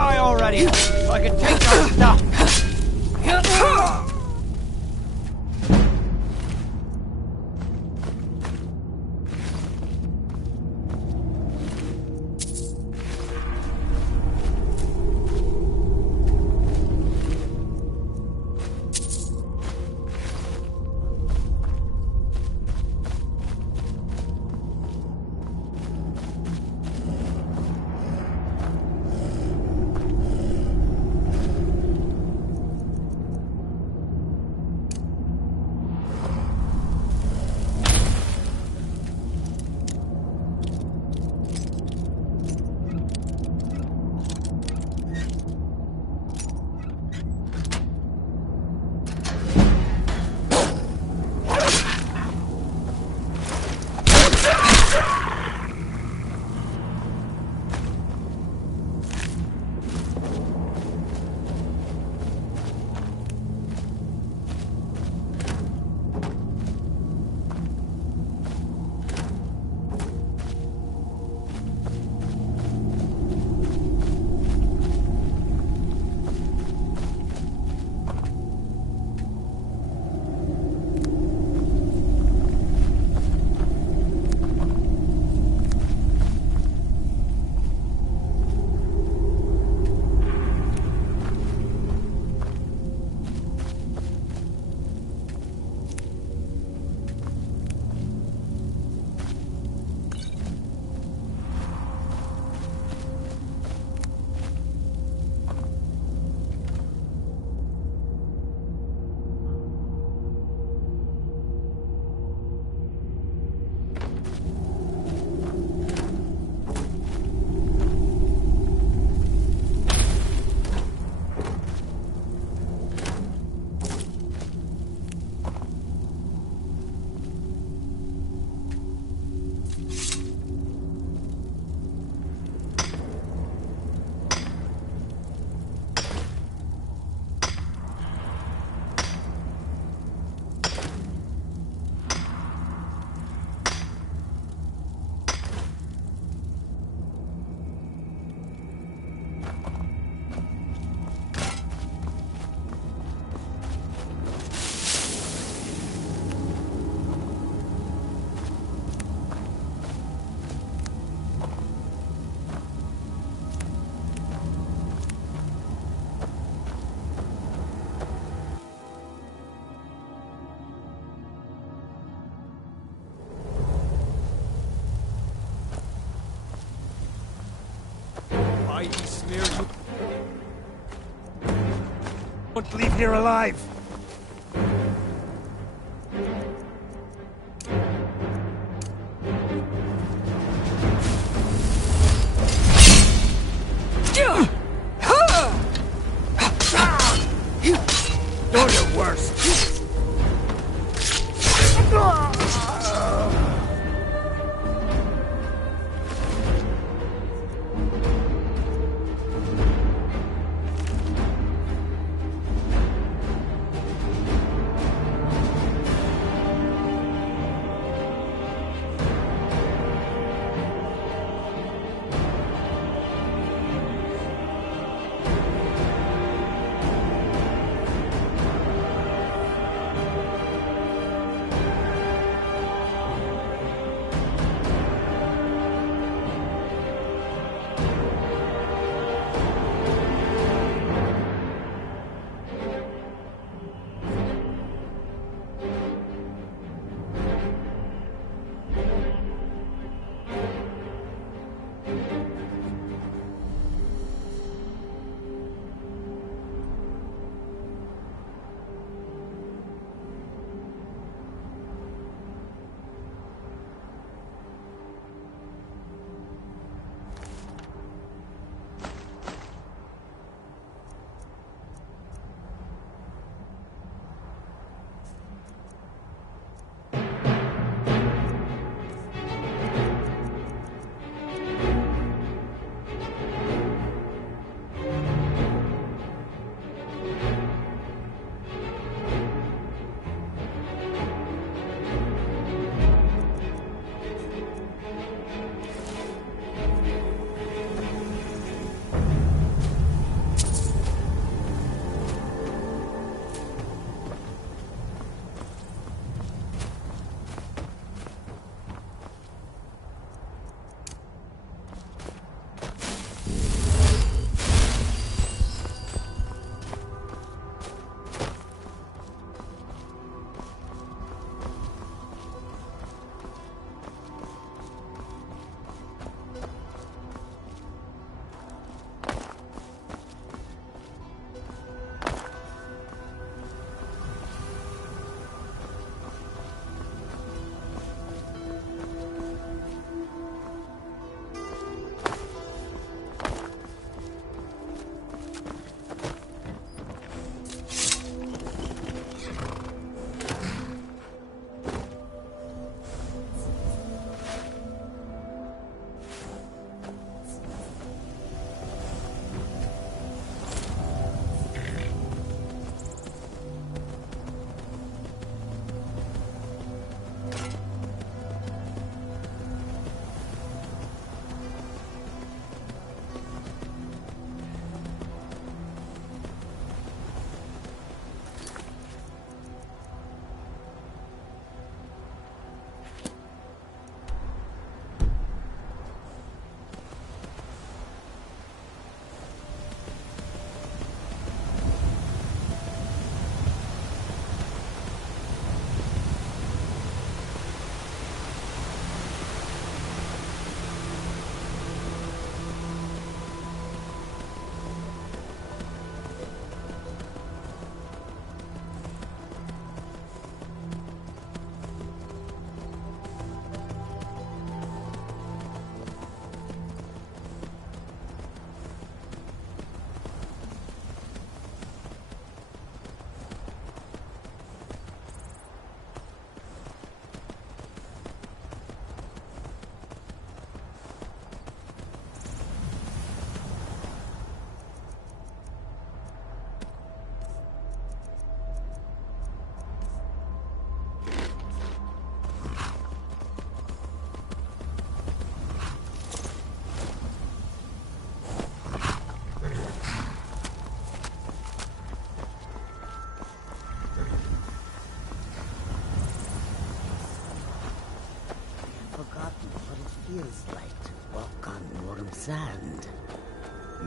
Die already, so I can take your stuff! Don't leave here alive! Do your worst!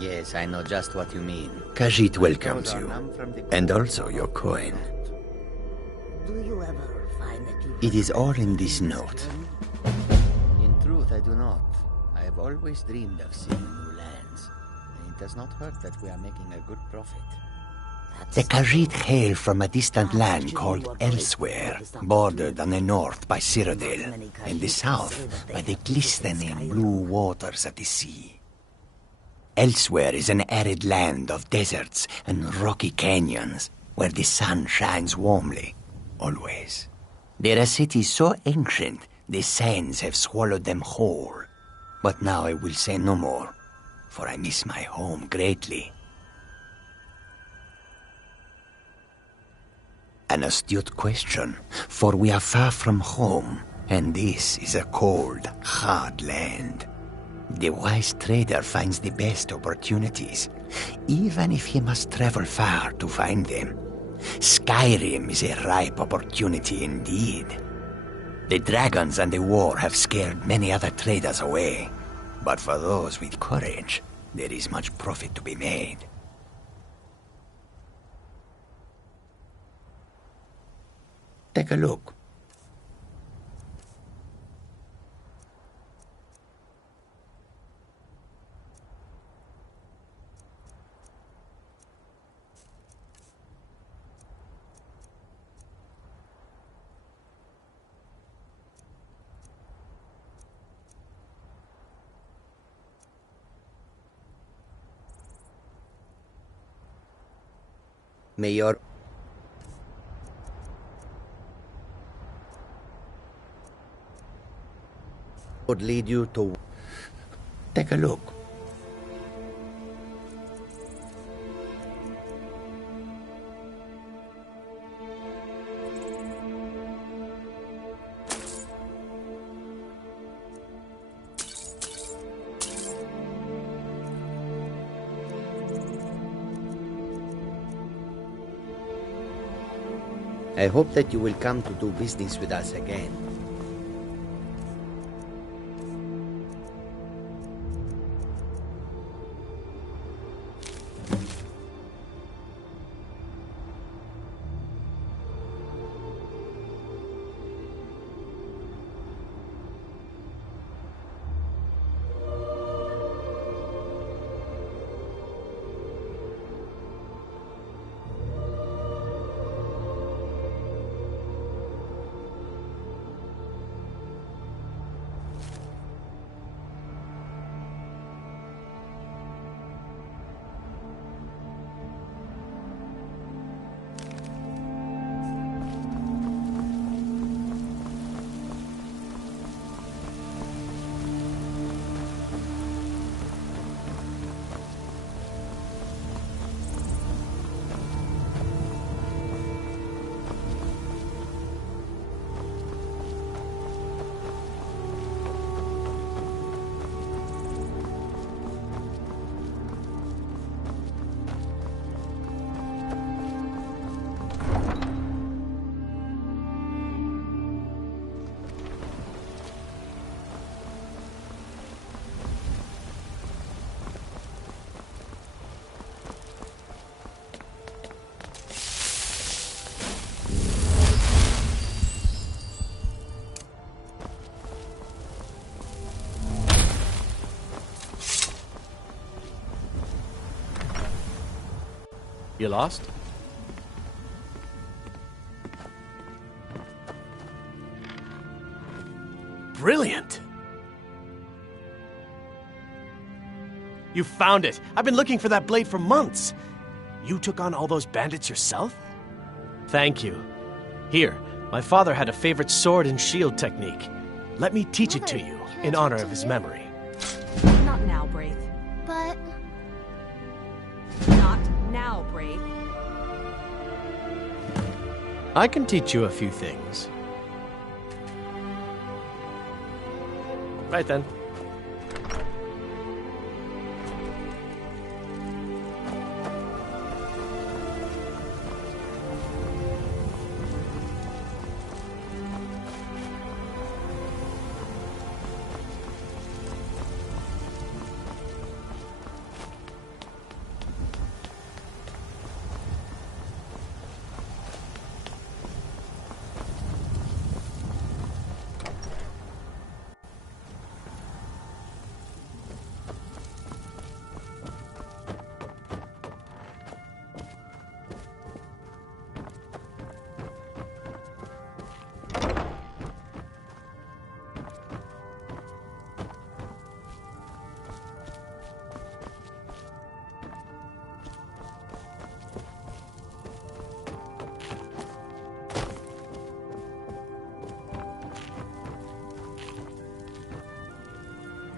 Yes, I know just what you mean. Khajiit welcomes you, and also your coin. Do you ever find that you... It is all in this note. In truth, I do not. I have always dreamed of seeing new lands. And it does not hurt that we are making a good profit. The Khajiit hail from a distant land called Elsewhere, bordered on the north by Cyrodiil, and the south by the glistening blue waters of the sea. Elsewhere is an arid land of deserts and rocky canyons, where the sun shines warmly, always. There are cities so ancient, the sands have swallowed them whole. But now I will say no more, for I miss my home greatly. An astute question, for we are far from home, and this is a cold, hard land. The wise trader finds the best opportunities, even if he must travel far to find them. Skyrim is a ripe opportunity indeed. The dragons and the war have scared many other traders away, but for those with courage, there is much profit to be made. Take a look. Mayor, would lead you to... Take a look. I hope that you will come to do business with us again. You lost? Brilliant! You found it! I've been looking for that blade for months! You took on all those bandits yourself? Thank you. Here, my father had a favorite sword and shield technique. Let me teach it to you, in honor of his memory. Not now, Braith. But... Not now, Braith. I can teach you a few things. Right then.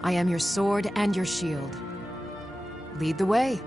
I am your sword and your shield. Lead the way.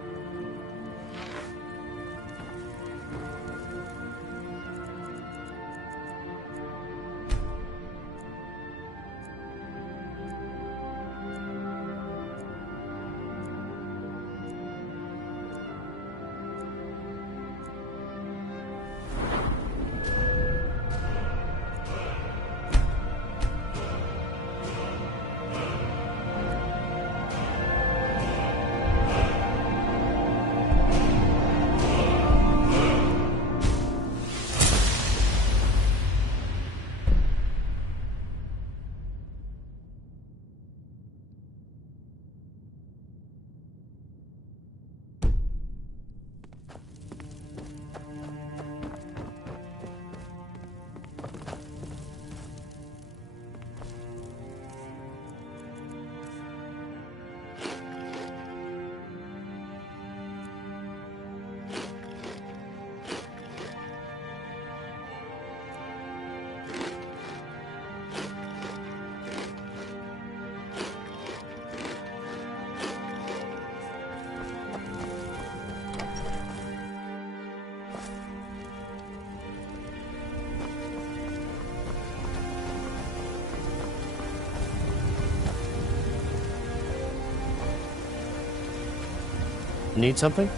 Need something?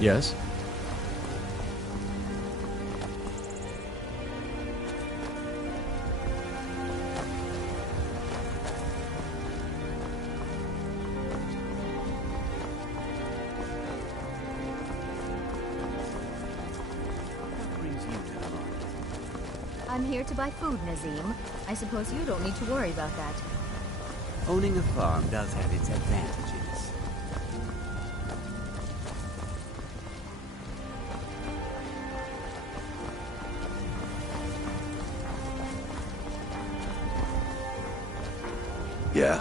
Yes? I'm here to buy food, Nazim. I suppose you don't need to worry about that. Owning a farm does have its advantages. Yeah.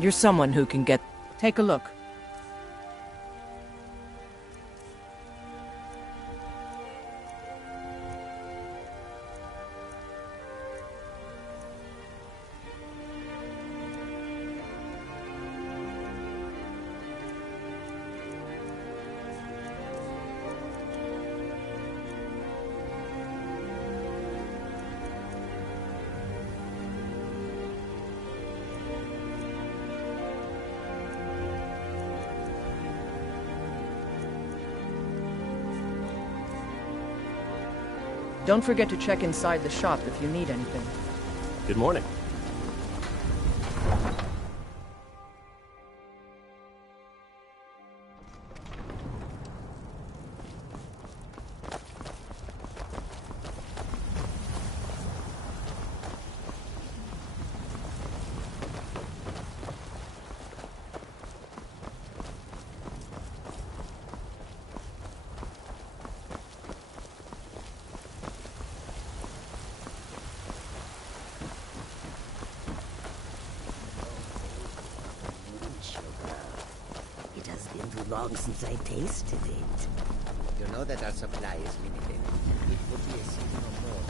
You're someone who can get... Take a look. Don't forget to check inside the shop if you need anything. Good morning. It has been too long since I tasted it. You know that our supply is limited. It would be a sin no more.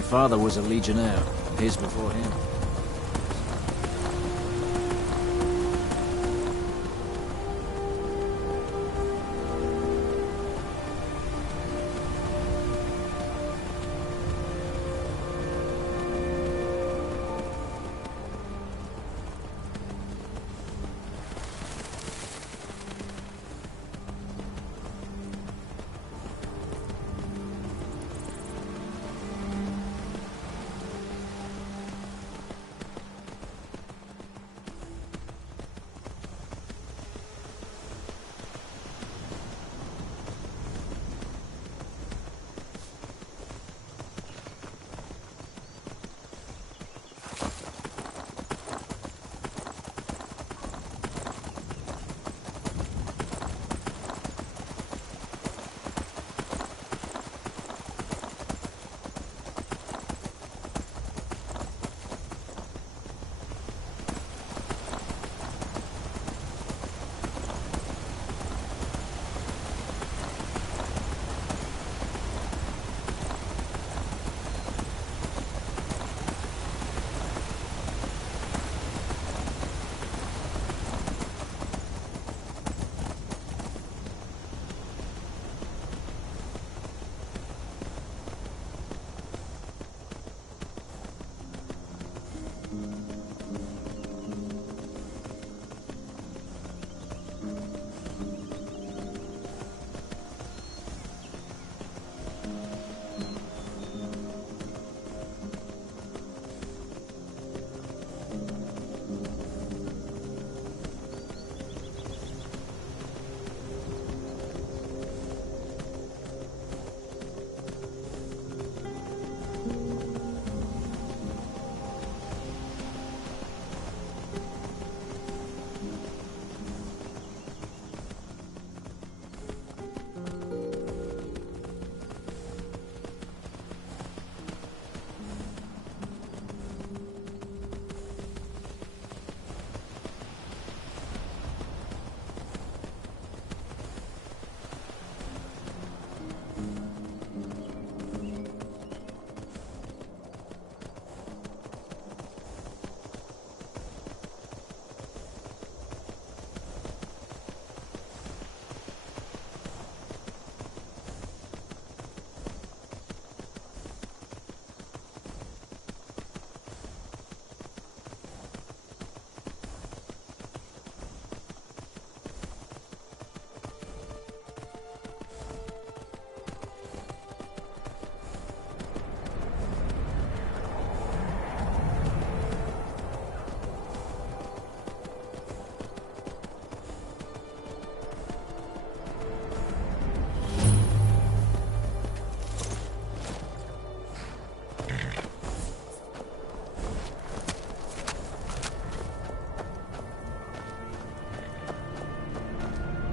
My father was a legionnaire, his before him.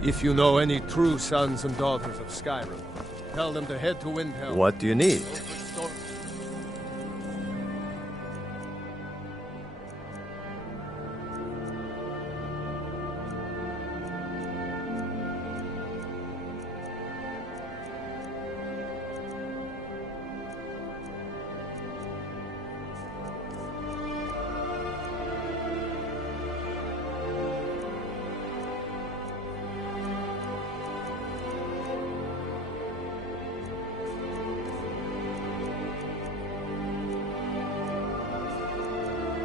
If you know any true sons and daughters of Skyrim, tell them to head to Windhelm. What do you need?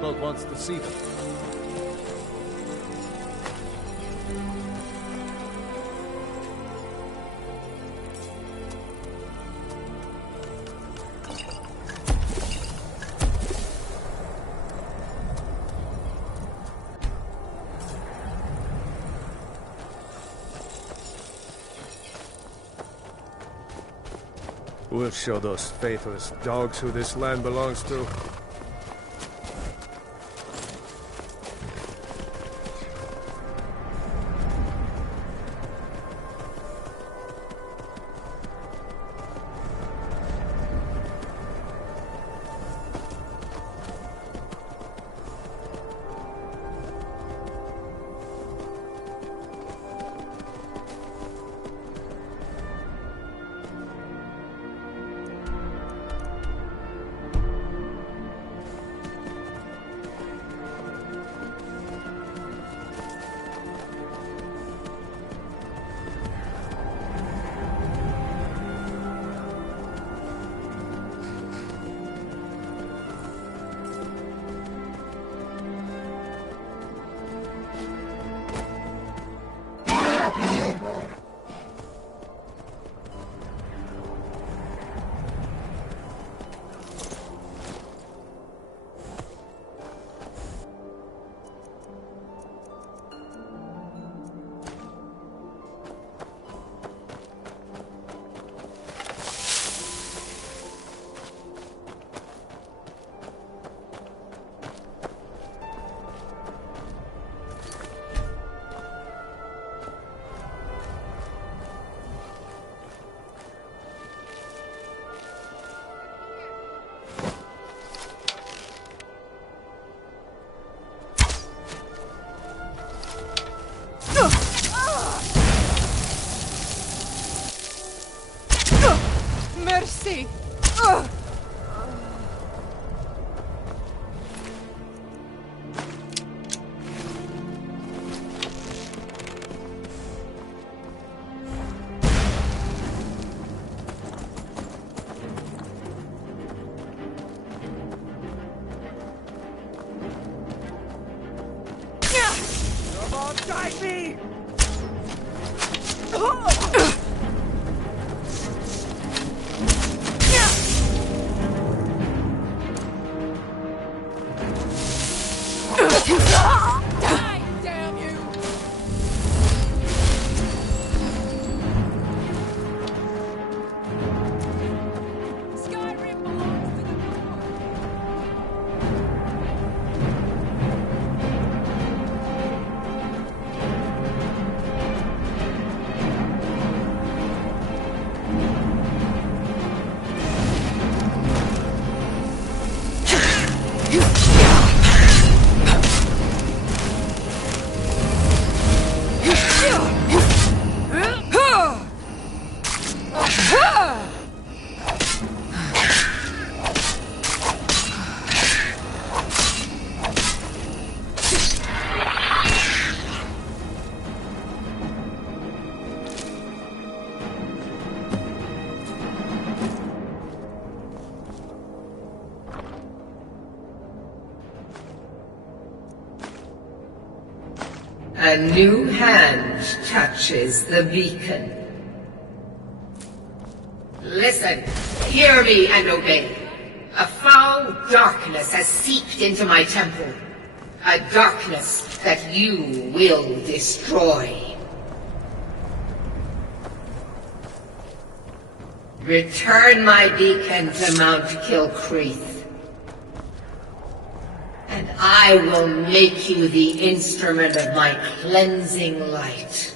Folk wants to see them. We'll show those faithless dogs who this land belongs to. Come on, guide me! Die, damn you! Skyrim belongs to the North! A new hand touches the beacon. Listen, hear me and obey. A foul darkness has seeped into my temple. A darkness that you will destroy. Return my beacon to Mount Kilcreath. And I will make you the instrument of my cleansing light.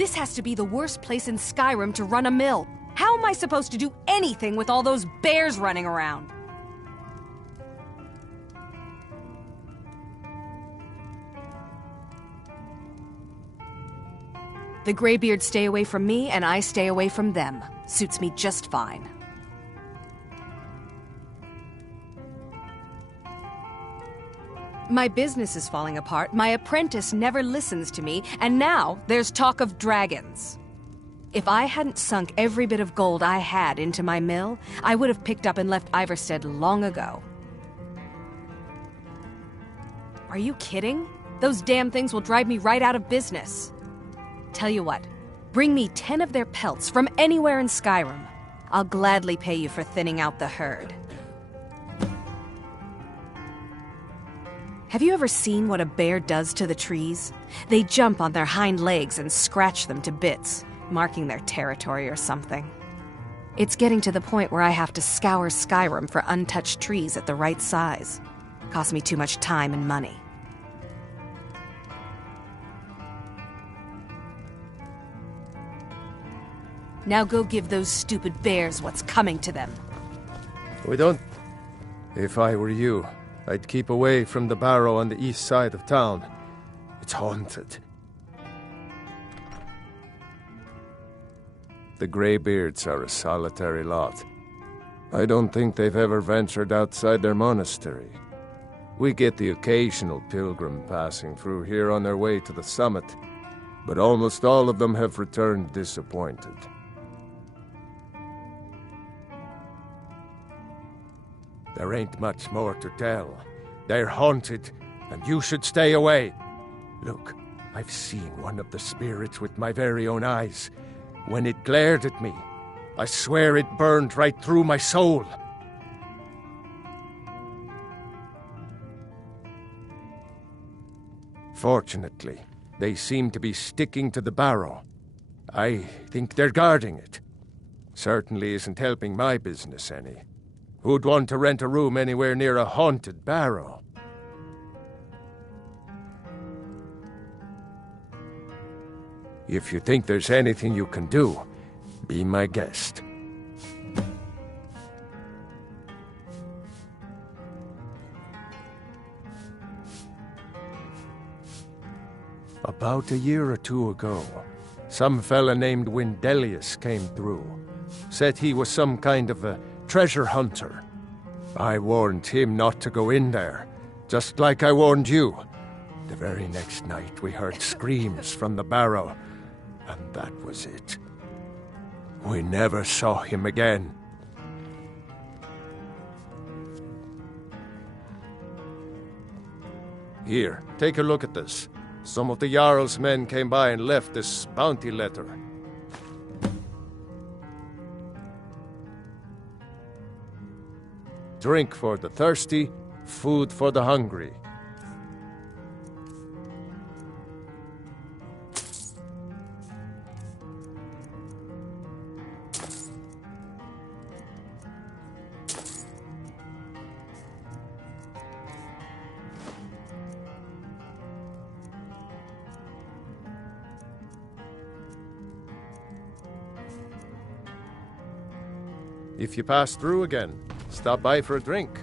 This has to be the worst place in Skyrim to run a mill. How am I supposed to do anything with all those bears running around? The Greybeards stay away from me, and I stay away from them. Suits me just fine. My business is falling apart, my apprentice never listens to me, and now there's talk of dragons. If I hadn't sunk every bit of gold I had into my mill, I would have picked up and left Iverstead long ago. Are you kidding? Those damn things will drive me right out of business. Tell you what, bring me 10 of their pelts from anywhere in Skyrim. I'll gladly pay you for thinning out the herd. Have you ever seen what a bear does to the trees? They jump on their hind legs and scratch them to bits, marking their territory or something. It's getting to the point where I have to scour Skyrim for untouched trees at the right size. Costs me too much time and money. Now go give those stupid bears what's coming to them. We don't... If I were you, I'd keep away from the barrow on the east side of town. It's haunted. The Greybeards are a solitary lot. I don't think they've ever ventured outside their monastery. We get the occasional pilgrim passing through here on their way to the summit, but almost all of them have returned disappointed. There ain't much more to tell. They're haunted, and you should stay away. Look, I've seen one of the spirits with my very own eyes. When it glared at me, I swear it burned right through my soul. Fortunately, they seem to be sticking to the barrow. I think they're guarding it. Certainly isn't helping my business any. Who'd want to rent a room anywhere near a haunted barrow? If you think there's anything you can do, be my guest. About a year or two ago, some fella named Windelius came through. Said he was some kind of a treasure hunter. I warned him not to go in there, just like I warned you. The very next night we heard screams from the barrow, and that was it. We never saw him again. Here, take a look at this. Some of the Jarl's men came by and left this bounty letter. Drink for the thirsty, food for the hungry. If you pass through again, stop by for a drink.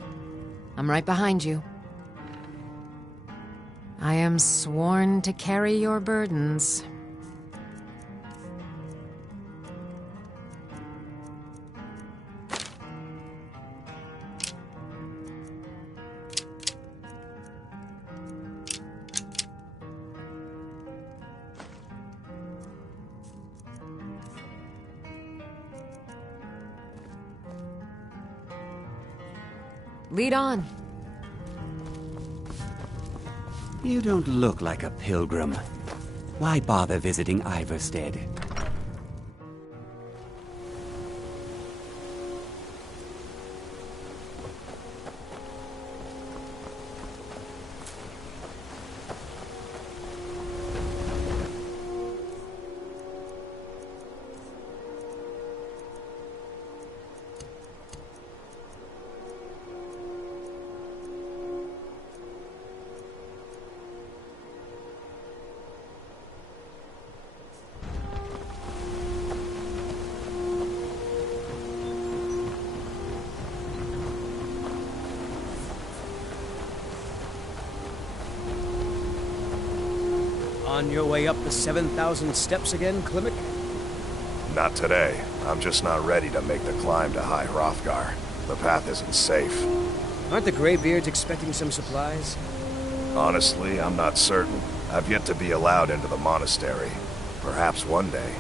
I'm right behind you. I am sworn to carry your burdens. Lead on. You don't look like a pilgrim. Why bother visiting Iverstead? On your way up the 7,000 steps again, Klimek? Not today. I'm just not ready to make the climb to High Hrothgar. The path isn't safe. Aren't the Greybeards expecting some supplies? Honestly, I'm not certain. I've yet to be allowed into the monastery. Perhaps one day.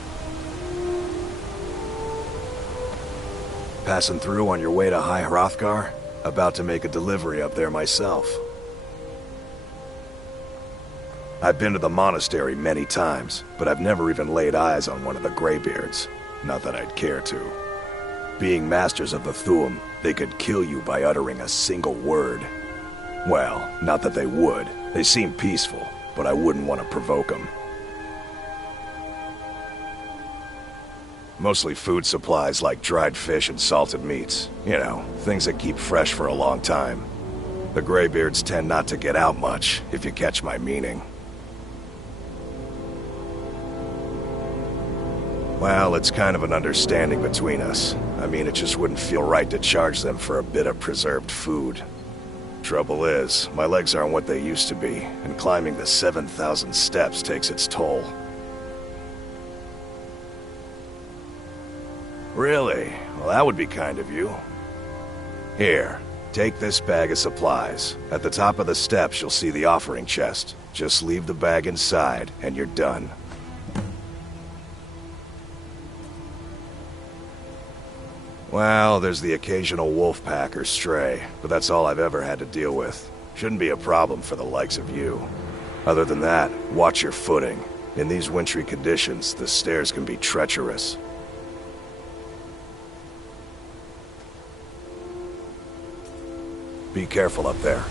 Passing through on your way to High Hrothgar? About to make a delivery up there myself. I've been to the monastery many times, but I've never even laid eyes on one of the Greybeards. Not that I'd care to. Being masters of the Thu'um, they could kill you by uttering a single word. Well, not that they would. They seem peaceful, but I wouldn't want to provoke them. Mostly food supplies like dried fish and salted meats. You know, things that keep fresh for a long time. The Greybeards tend not to get out much, if you catch my meaning. Well, it's kind of an understanding between us. I mean, it just wouldn't feel right to charge them for a bit of preserved food. Trouble is, my legs aren't what they used to be, and climbing the 7,000 steps takes its toll. Really? Well, that would be kind of you. Here, take this bag of supplies. At the top of the steps, you'll see the offering chest. Just leave the bag inside, and you're done. Well, there's the occasional wolf pack or stray, but that's all I've ever had to deal with. Shouldn't be a problem for the likes of you. Other than that, watch your footing. In these wintry conditions, the stairs can be treacherous. Be careful up there.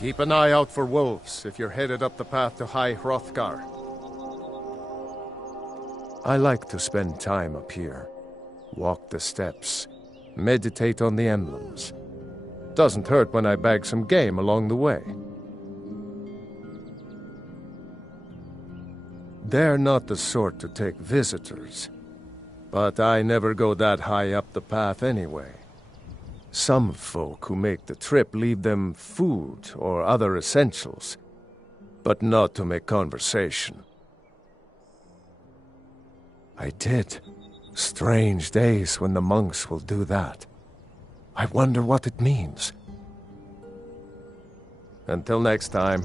Keep an eye out for wolves if you're headed up the path to High Hrothgar. I like to spend time up here. Walk the steps. Meditate on the emblems. Doesn't hurt when I bag some game along the way. They're not the sort to take visitors. But I never go that high up the path anyway. Some folk who make the trip leave them food or other essentials, but not to make conversation. I did. Strange days when the monks will do that. I wonder what it means. Until next time.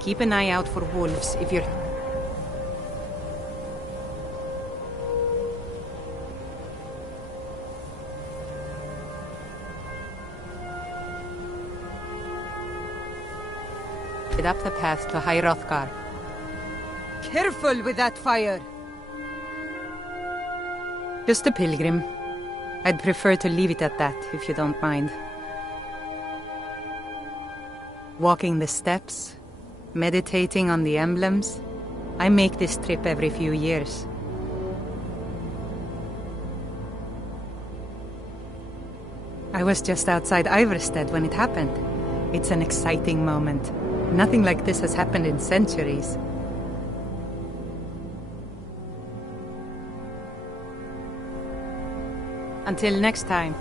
Keep an eye out for wolves if you're... up the path to High Hrothgar. Careful with that fire! Just a pilgrim. I'd prefer to leave it at that, if you don't mind. Walking the steps, meditating on the emblems. I make this trip every few years. I was just outside Iverstead when it happened. It's an exciting moment. Nothing like this has happened in centuries. Until next time.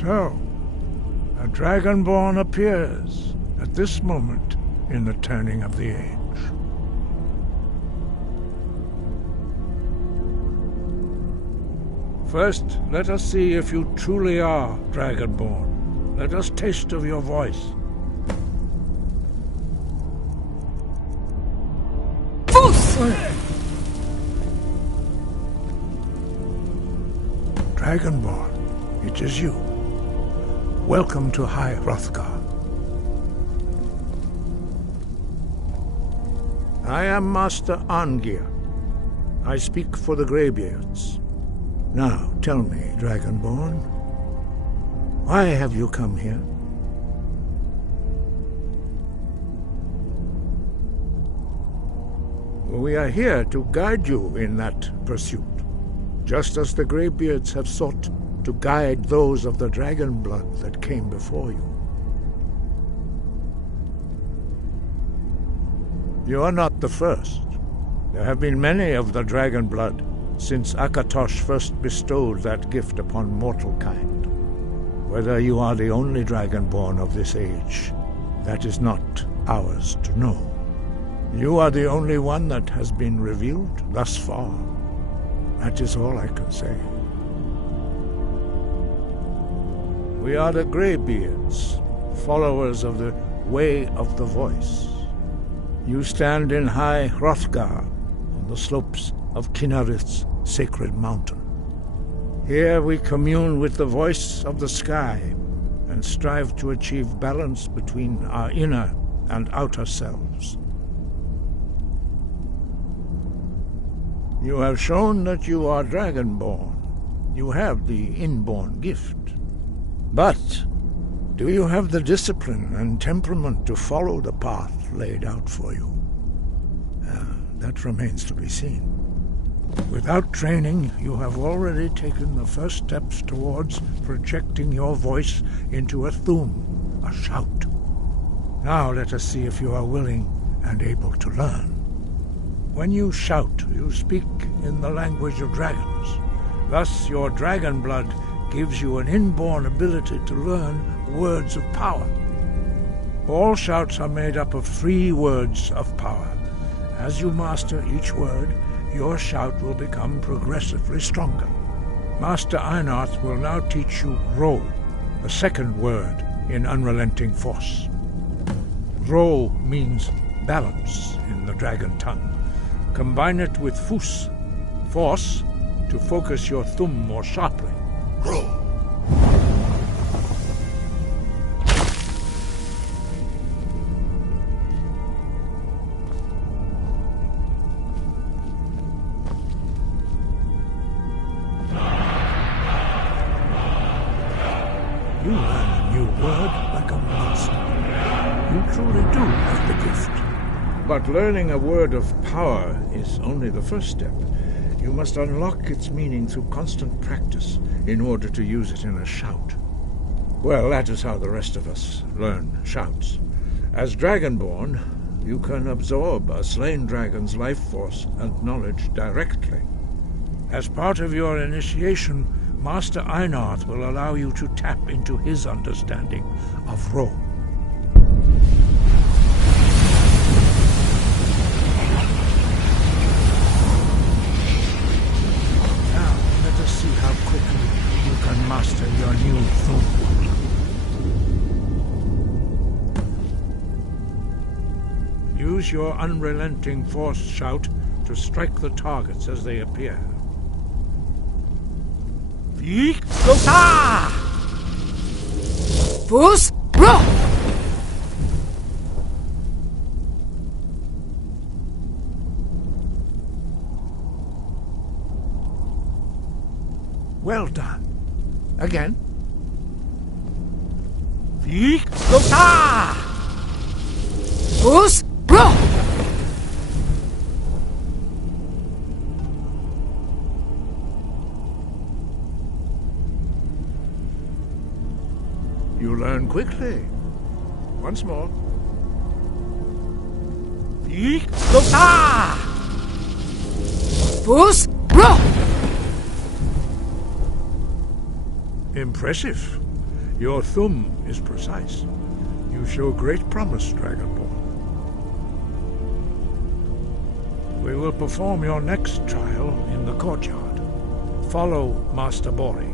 So, a Dragonborn appears at this moment in the turning of the age. First, let us see if you truly are Dragonborn. Let us taste of your voice. Dragonborn, it is you. Welcome to High Hrothgar. I am Master Arngir. I speak for the Greybeards. Now, tell me, Dragonborn, why have you come here? We are here to guide you in that pursuit, just as the Greybeards have sought to guide those of the dragon blood that came before you. You are not the first. There have been many of the dragon blood since Akatosh first bestowed that gift upon mortal kind. Whether you are the only Dragonborn of this age, that is not ours to know. You are the only one that has been revealed thus far. That is all I can say. We are the Greybeards, followers of the Way of the Voice. You stand in High Hrothgar, on the slopes of Kinnarith's sacred mountain. Here we commune with the voice of the sky and strive to achieve balance between our inner and outer selves. You have shown that you are Dragonborn. You have the inborn gift. But do you have the discipline and temperament to follow the path laid out for you? That remains to be seen. Without training, you have already taken the first steps towards projecting your voice into a Thu'um, a shout. Now let us see if you are willing and able to learn. When you shout, you speak in the language of dragons. Thus, your dragon blood gives you an inborn ability to learn words of power. All shouts are made up of 3 words of power. As you master each word, your shout will become progressively stronger. Master Einarth will now teach you Ro, the second word in Unrelenting Force. Ro means balance in the dragon tongue. Combine it with Fus, force, to focus your Thu'um more sharply. Ro. You learn a new word like a monster. You truly do have the gift. But learning a word of power is only the first step. You must unlock its meaning through constant practice in order to use it in a shout. Well, that is how the rest of us learn shouts. As Dragonborn, you can absorb a slain dragon's life force and knowledge directly. As part of your initiation, Master Einarth will allow you to tap into his understanding of Ro. Now, let us see how quickly you can master your new Thu'um. Use your unrelenting force shout to strike the targets as they appear. Fus Ro! Well done. Again. Fus Ro! You learn quickly. Once more. Fus Ro! Impressive. Your thum is precise. You show great promise, Dragonborn. We will perform your next trial in the courtyard. Follow Master Bori.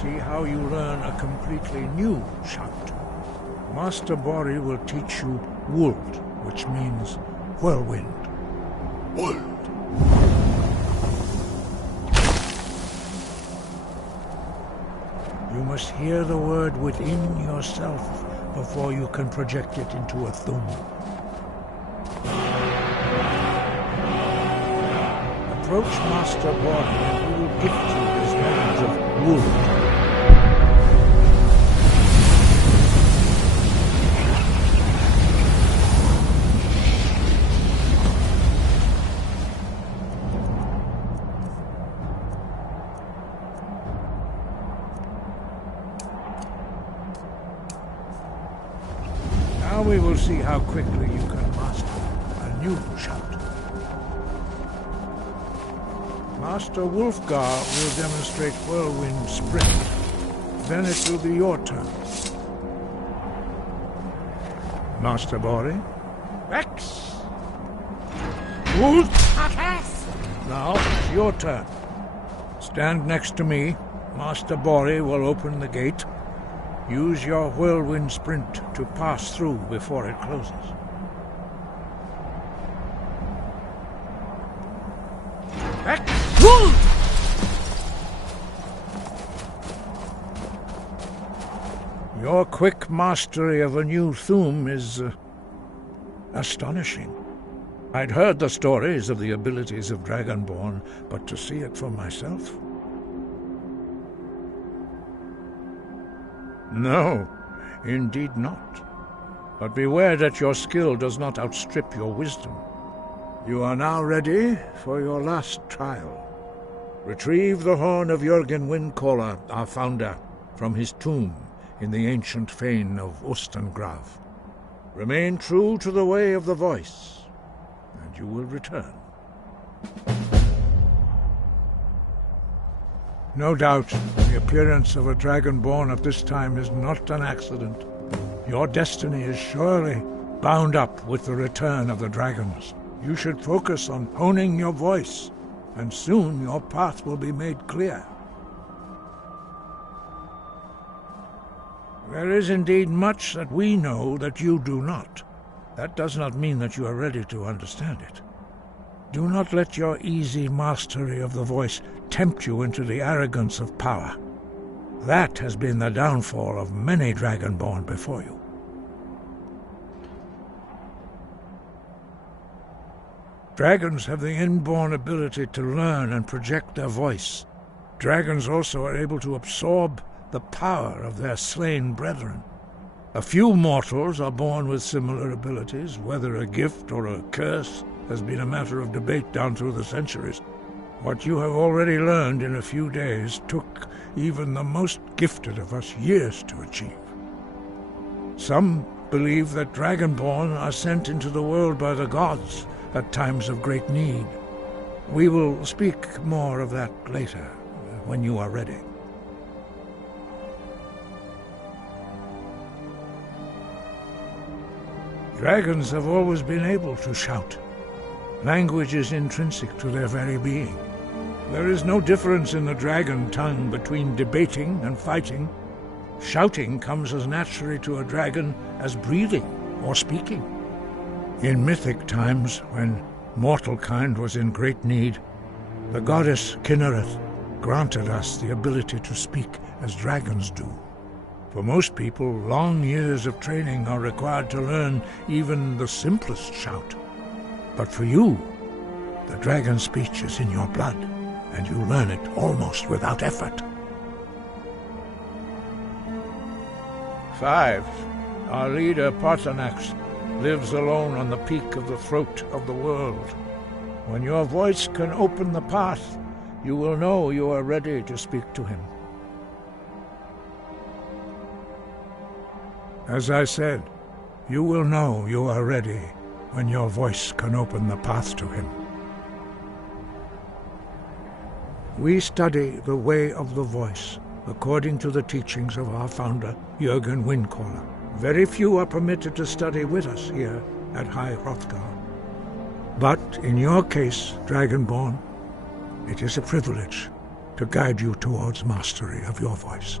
See how you learn a completely new shout. Master Bori will teach you Wuld, which means whirlwind. Wuld. You must hear the word within yourself before you can project it into a thum. Approach Master Bori and he will gift you his knowledge of Wuld. Now we will see how quickly you can master a new shout. Master Wulfgar will demonstrate Whirlwind Sprint. Then it will be your turn. Master Bori? Rex! Wulf! Now it's your turn. Stand next to me. Master Bori will open the gate. Use your Whirlwind Sprint to pass through before it closes. Your quick mastery of a new thum is astonishing. I'd heard the stories of the abilities of Dragonborn, but to see it for myself? No, indeed not. But beware that your skill does not outstrip your wisdom. You are now ready for your last trial. Retrieve the horn of Jürgen Windcaller, our founder, from his tomb in the ancient fane of Ustengrav. Remain true to the way of the voice, and you will return. No doubt, the appearance of a Dragonborn at this time is not an accident. Your destiny is surely bound up with the return of the dragons. You should focus on honing your voice, and soon your path will be made clear. There is indeed much that we know that you do not. That does not mean that you are ready to understand it. Do not let your easy mastery of the voice tempt you into the arrogance of power. That has been the downfall of many Dragonborn before you. Dragons have the inborn ability to learn and project their voice. Dragons also are able to absorb the power of their slain brethren. A few mortals are born with similar abilities. Whether a gift or a curse has been a matter of debate down through the centuries. What you have already learned in a few days took even the most gifted of us years to achieve. Some believe that Dragonborn are sent into the world by the gods at times of great need. We will speak more of that later, when you are ready. Dragons have always been able to shout. Language is intrinsic to their very being. There is no difference in the dragon tongue between debating and fighting. Shouting comes as naturally to a dragon as breathing or speaking. In mythic times, when mortal kind was in great need, the goddess Kinnereth granted us the ability to speak as dragons do. For most people, long years of training are required to learn even the simplest shout. But for you, the dragon speech is in your blood, and you learn it almost without effort. 5. Our leader, Parthenax, lives alone on the peak of the throat of the world. When your voice can open the path, you will know you are ready to speak to him. As I said, you will know you are ready when your voice can open the path to him. We study the way of the voice according to the teachings of our founder, Jürgen Windcaller. Very few are permitted to study with us here at High Hrothgar. But in your case, Dragonborn, it is a privilege to guide you towards mastery of your voice.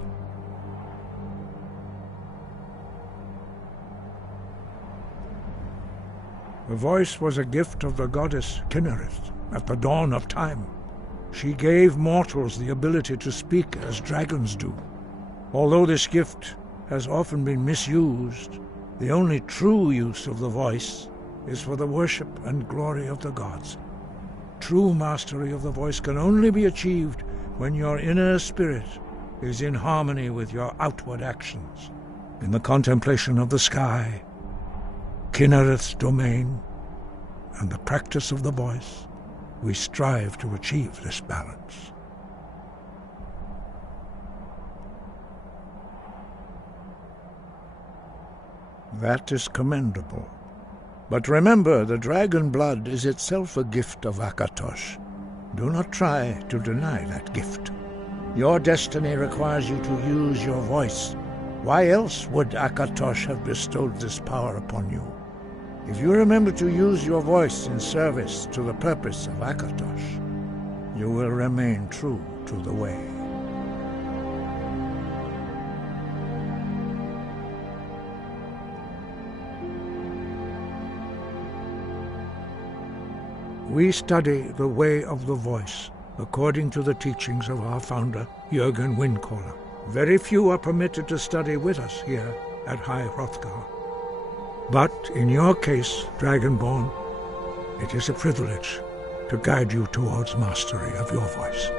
The voice was a gift of the goddess Kinnereth at the dawn of time. She gave mortals the ability to speak as dragons do. Although this gift has often been misused, the only true use of the voice is for the worship and glory of the gods. True mastery of the voice can only be achieved when your inner spirit is in harmony with your outward actions. In the contemplation of the sky, Kinnereth's domain, and the practice of the voice, we strive to achieve this balance. That is commendable. But remember, the dragon blood is itself a gift of Akatosh. Do not try to deny that gift. Your destiny requires you to use your voice. Why else would Akatosh have bestowed this power upon you? If you remember to use your voice in service to the purpose of Akatosh, you will remain true to the way. We study the way of the voice according to the teachings of our founder, Jürgen Windcaller. Very few are permitted to study with us here at High Hrothgar. But in your case, Dragonborn, it is a privilege to guide you towards mastery of your voice.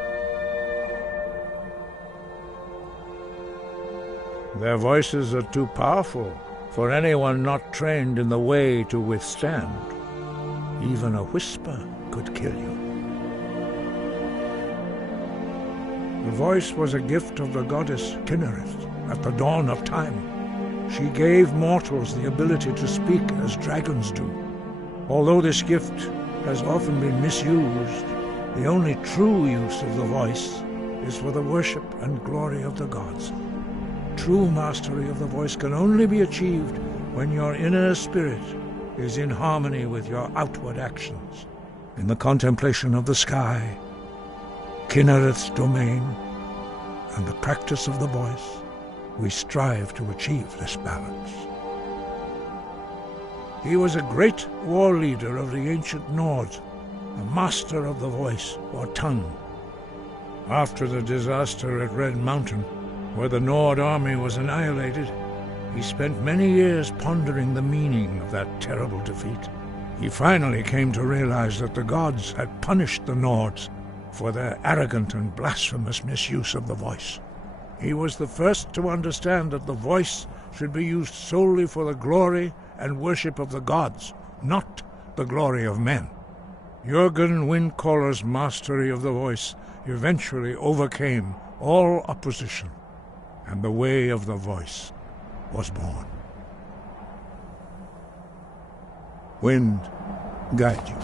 Their voices are too powerful for anyone not trained in the way to withstand. Even a whisper could kill you. The voice was a gift of the goddess Kinnereth at the dawn of time. She gave mortals the ability to speak as dragons do. Although this gift has often been misused, the only true use of the voice is for the worship and glory of the gods. True mastery of the voice can only be achieved when your inner spirit is in harmony with your outward actions. In the contemplation of the sky, Kinnereth's domain, and the practice of the voice, we strive to achieve this balance. He was a great war leader of the ancient Nords, a master of the voice or tongue. After the disaster at Red Mountain, where the Nord army was annihilated, he spent many years pondering the meaning of that terrible defeat. He finally came to realize that the gods had punished the Nords for their arrogant and blasphemous misuse of the voice. He was the first to understand that the voice should be used solely for the glory and worship of the gods, not the glory of men. Jürgen Windcaller's mastery of the voice eventually overcame all opposition, and the way of the voice was born. Wind, guide you.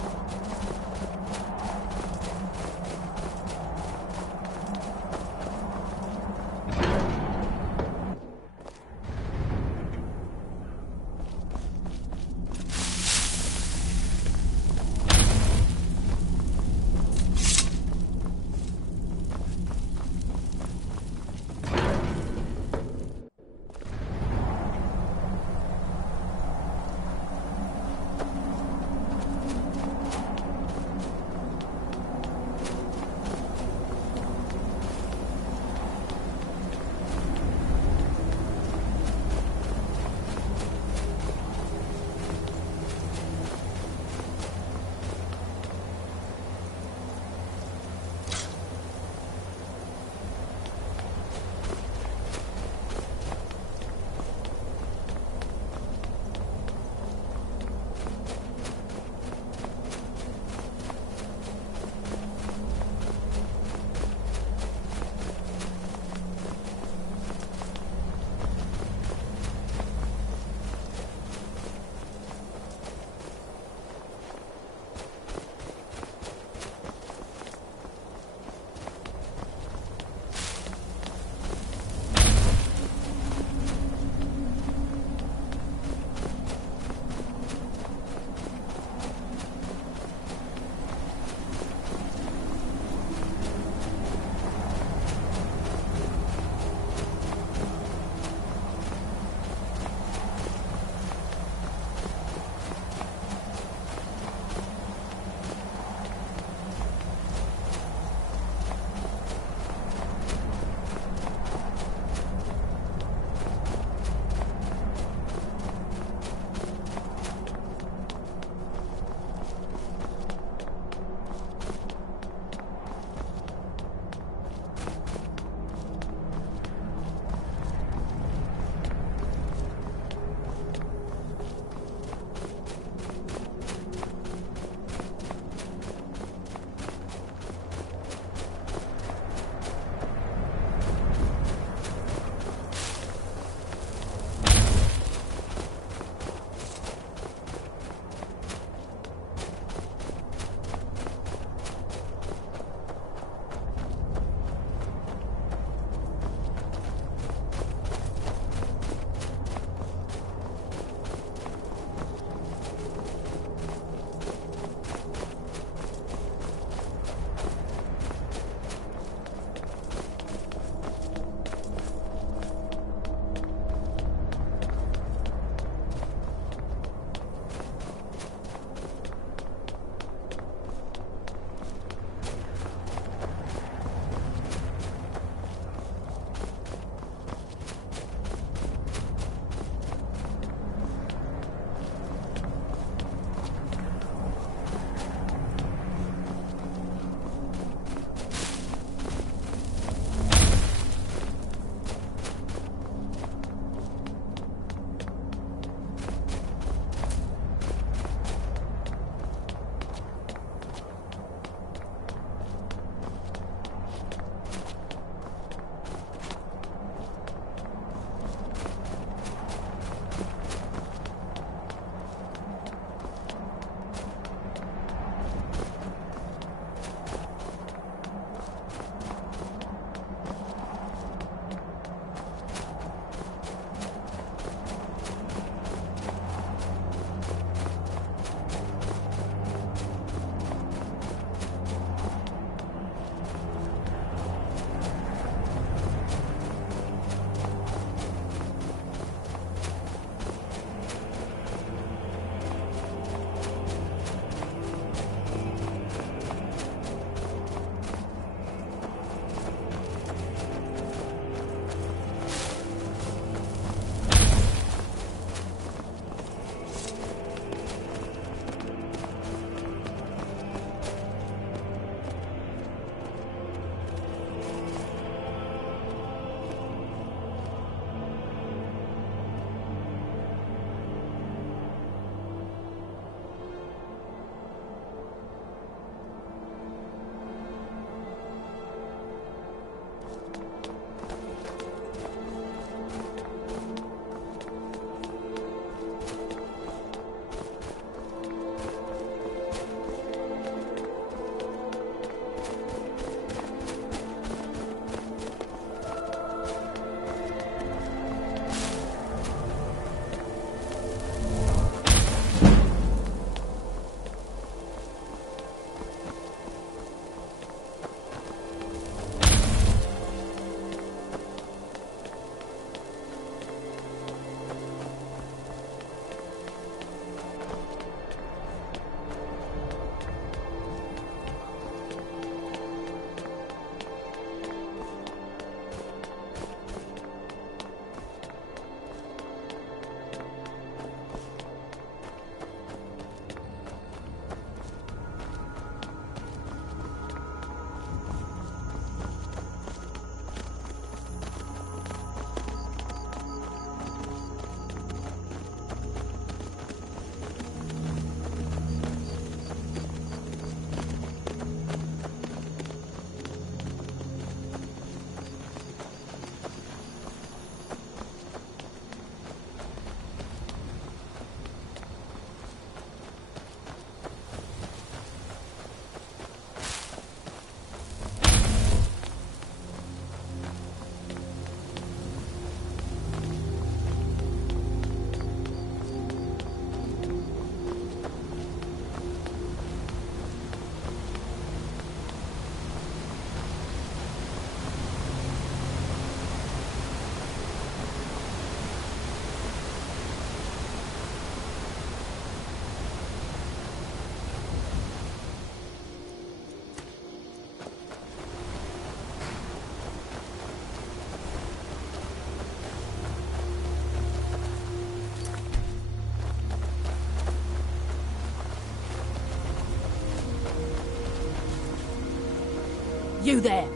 You there.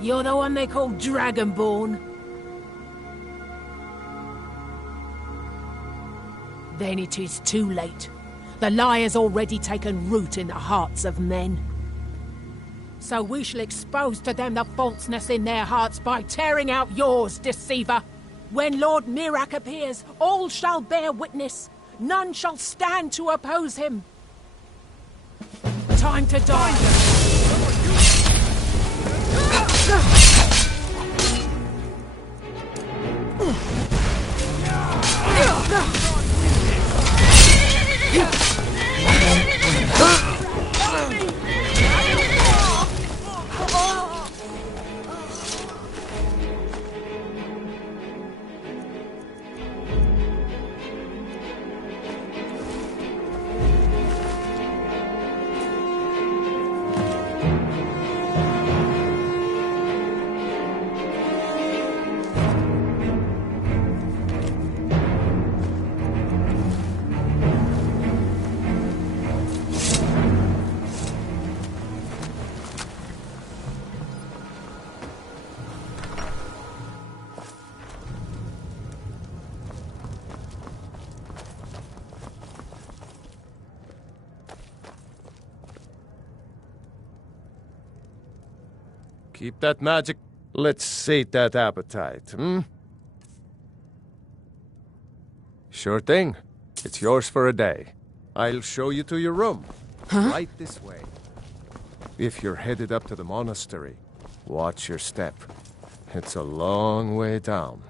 You're the one they call Dragonborn? Then it is too late. The lie has already taken root in the hearts of men. So we shall expose to them the falseness in their hearts by tearing out yours, deceiver. When Lord Mirak appears, all shall bear witness. None shall stand to oppose him. Time to die. Keep that magic. Let's sate that appetite, hmm? Sure thing. It's yours for a day. I'll show you to your room. Huh? Right this way. If you're headed up to the monastery, watch your step. It's a long way down.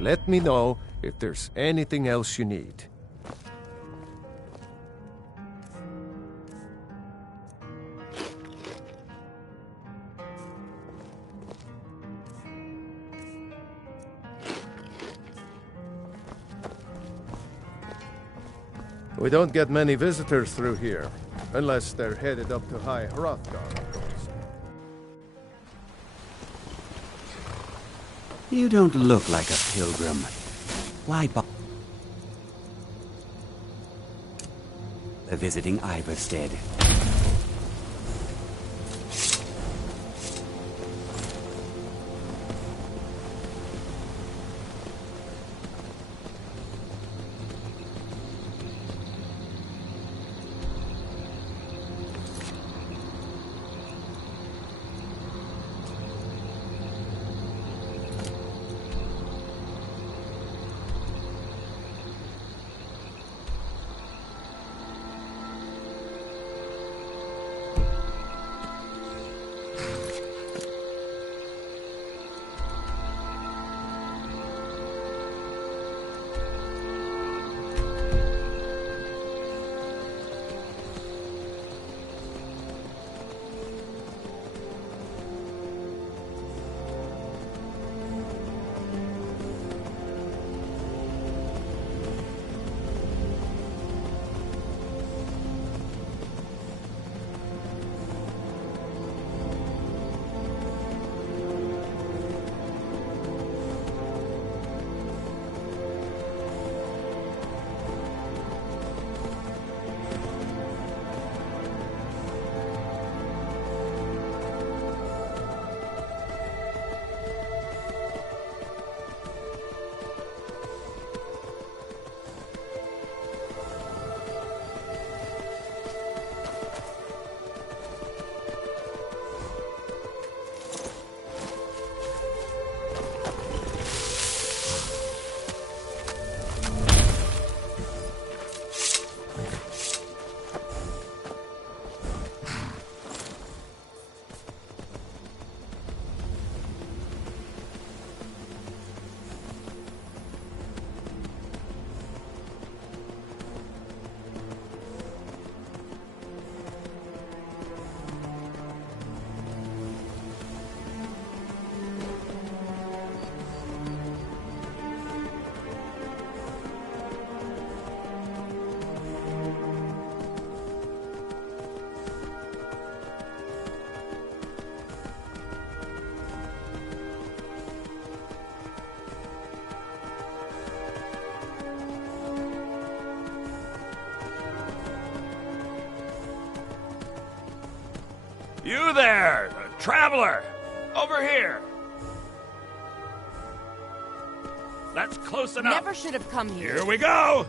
Let me know if there's anything else you need. We don't get many visitors through here, unless they're headed up to High Hrothgar, of course. You don't look like a pilgrim. Why bother visiting Ivarstead? You there, traveler! Over here! That's close enough. Never should have come here. Here we go!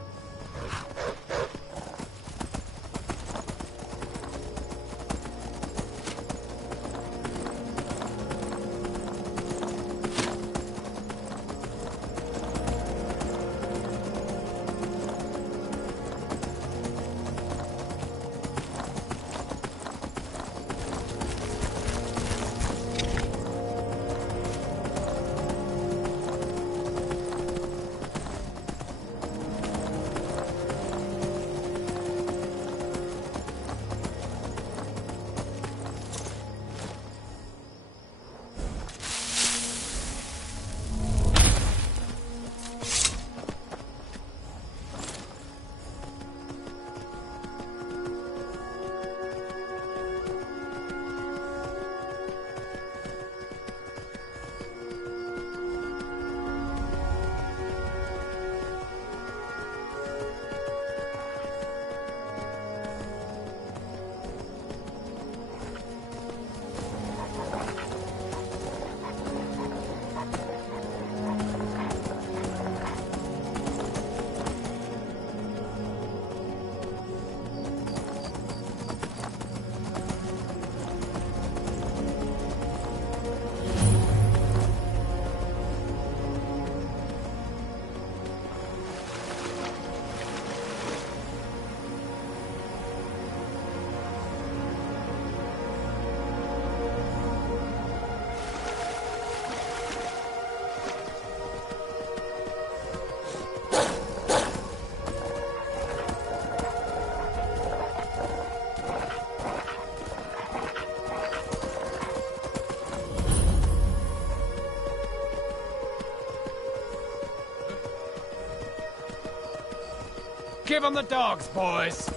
Give them the dogs, boys!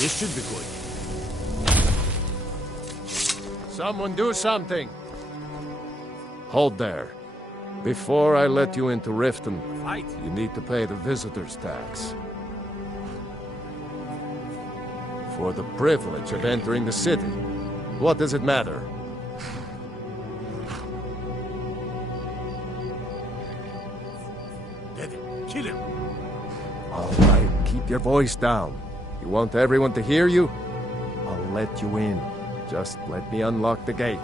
This should be good. Someone do something! Hold there. Before I let you into Riften, you need to pay the visitor's tax. For the privilege of entering the city. What does it matter? Kill him! All right, keep your voice down. You want everyone to hear you? I'll let you in. Just let me unlock the gate.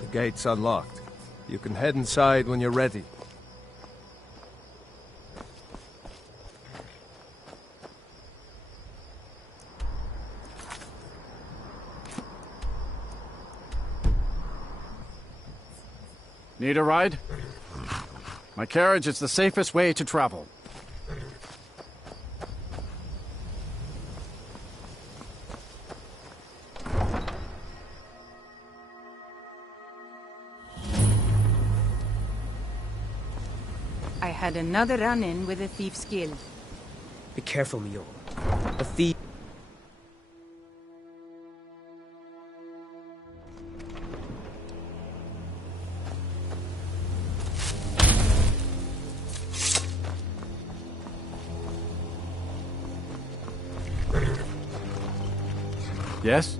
The gate's unlocked. You can head inside when you're ready. Need a ride? My carriage is the safest way to travel. I Had another run-in with a thief's guild. Be careful, Mule. The thief... Yes?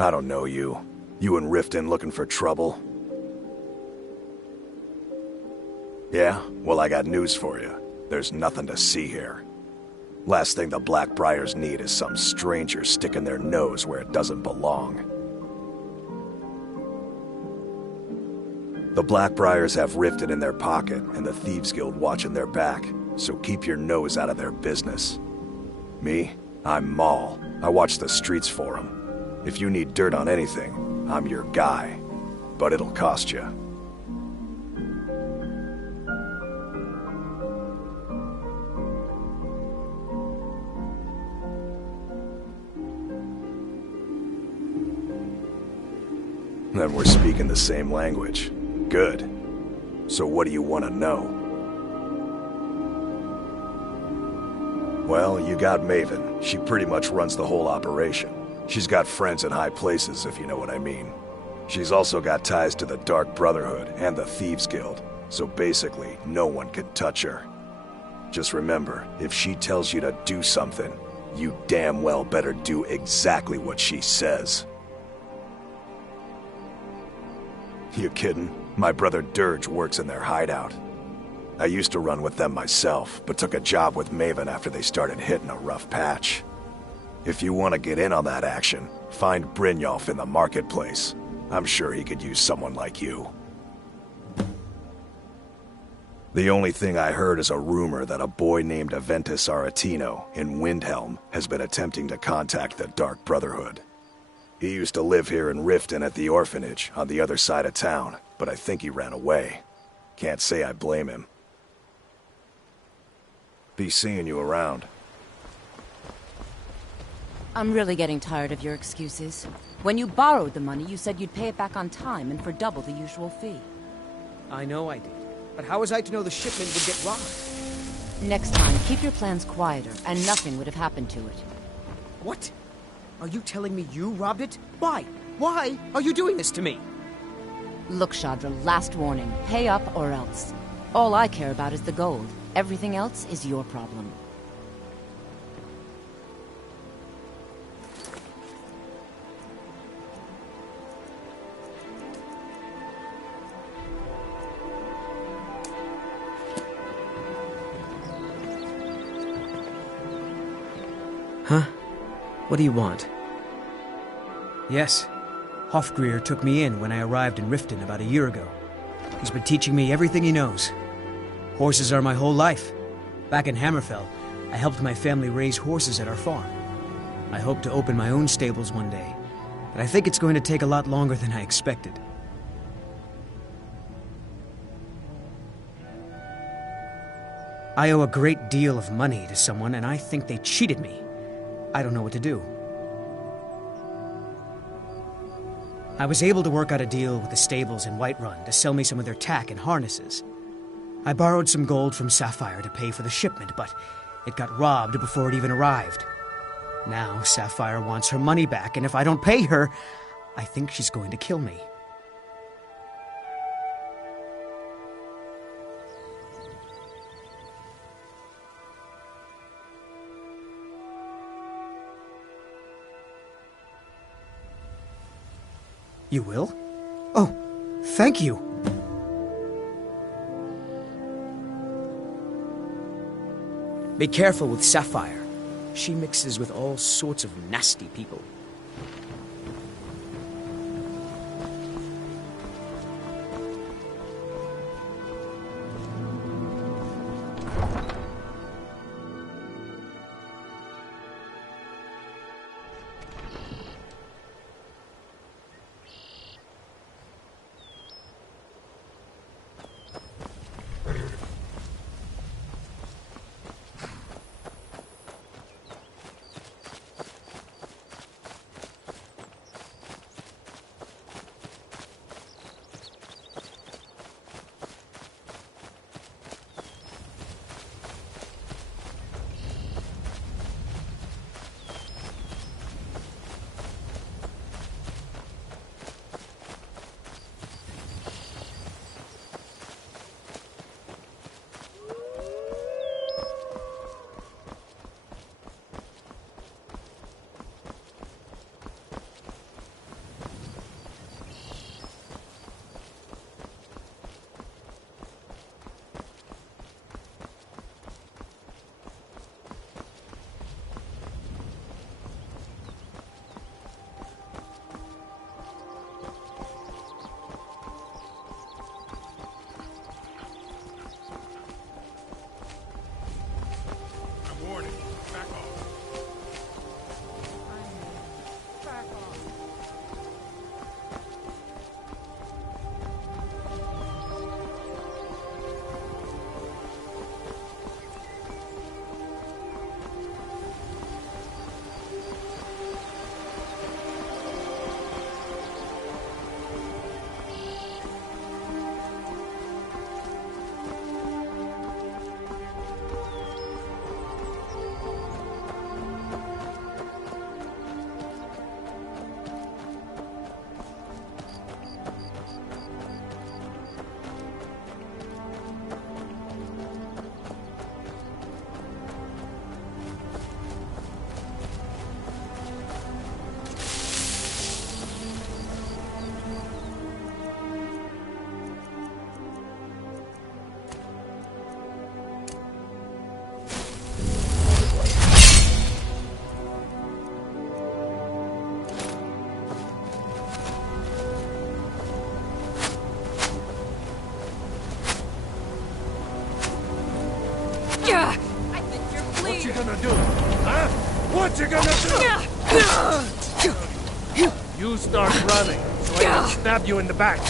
I don't know you. You and Riften looking for trouble? Yeah? Well, I got news for you. There's nothing to see here. Last thing the Blackbriars need is some stranger sticking their nose where it doesn't belong. The Blackbriars have Riften in their pocket and the Thieves Guild watching their back, so keep your nose out of their business. Me? I'm Maul. I watch the streets for them. If you need dirt on anything, I'm your guy. But it'll cost you. Then we're speaking the same language. Good. So what do you want to know? Well, you got Maven. She pretty much runs the whole operation. She's got friends in high places, if you know what I mean. She's also got ties to the Dark Brotherhood and the Thieves Guild, so basically, no one can touch her. Just remember, if she tells you to do something, you damn well better do exactly what she says. You kidding? My brother Dirge works in their hideout. I used to run with them myself, but took a job with Maven after they started hitting a rough patch. If you want to get in on that action, find Brynjolf in the marketplace. I'm sure he could use someone like you. The only thing I heard is a rumor that a boy named Aventus Aretino in Windhelm has been attempting to contact the Dark Brotherhood. He used to live here in Riften at the orphanage on the other side of town, but I think he ran away. Can't say I blame him. Be seeing you around. I'm really getting tired of your excuses. When you borrowed the money, you said you'd pay it back on time and for double the usual fee. I know I did. But how was I to know the shipment would get robbed? Next time, keep your plans quieter, and nothing would have happened to it. What? Are you telling me you robbed it? Why? Why are you doing this to me? Look, Shadra, last warning. Pay up or else. All I care about is the gold. Everything else is your problem. Huh? What do you want? Yes. Hofgrir took me in when I arrived in Riften about a year ago. He's been teaching me everything he knows. Horses are my whole life. Back in Hammerfell, I helped my family raise horses at our farm. I hope to open my own stables one day, but I think it's going to take a lot longer than I expected. I owe a great deal of money to someone, and I think they cheated me. I don't know what to do. I was able to work out a deal with the stables in Whiterun to sell me some of their tack and harnesses. I borrowed some gold from Sapphire to pay for the shipment, but it got robbed before it even arrived. Now Sapphire wants her money back, and if I don't pay her, I think she's going to kill me. You will? Oh, thank you. Be careful with Sapphire. She mixes with all sorts of nasty people. I think you're What you bleeding. gonna do? Huh? What you gonna do? You start running, so I can stab you in the back.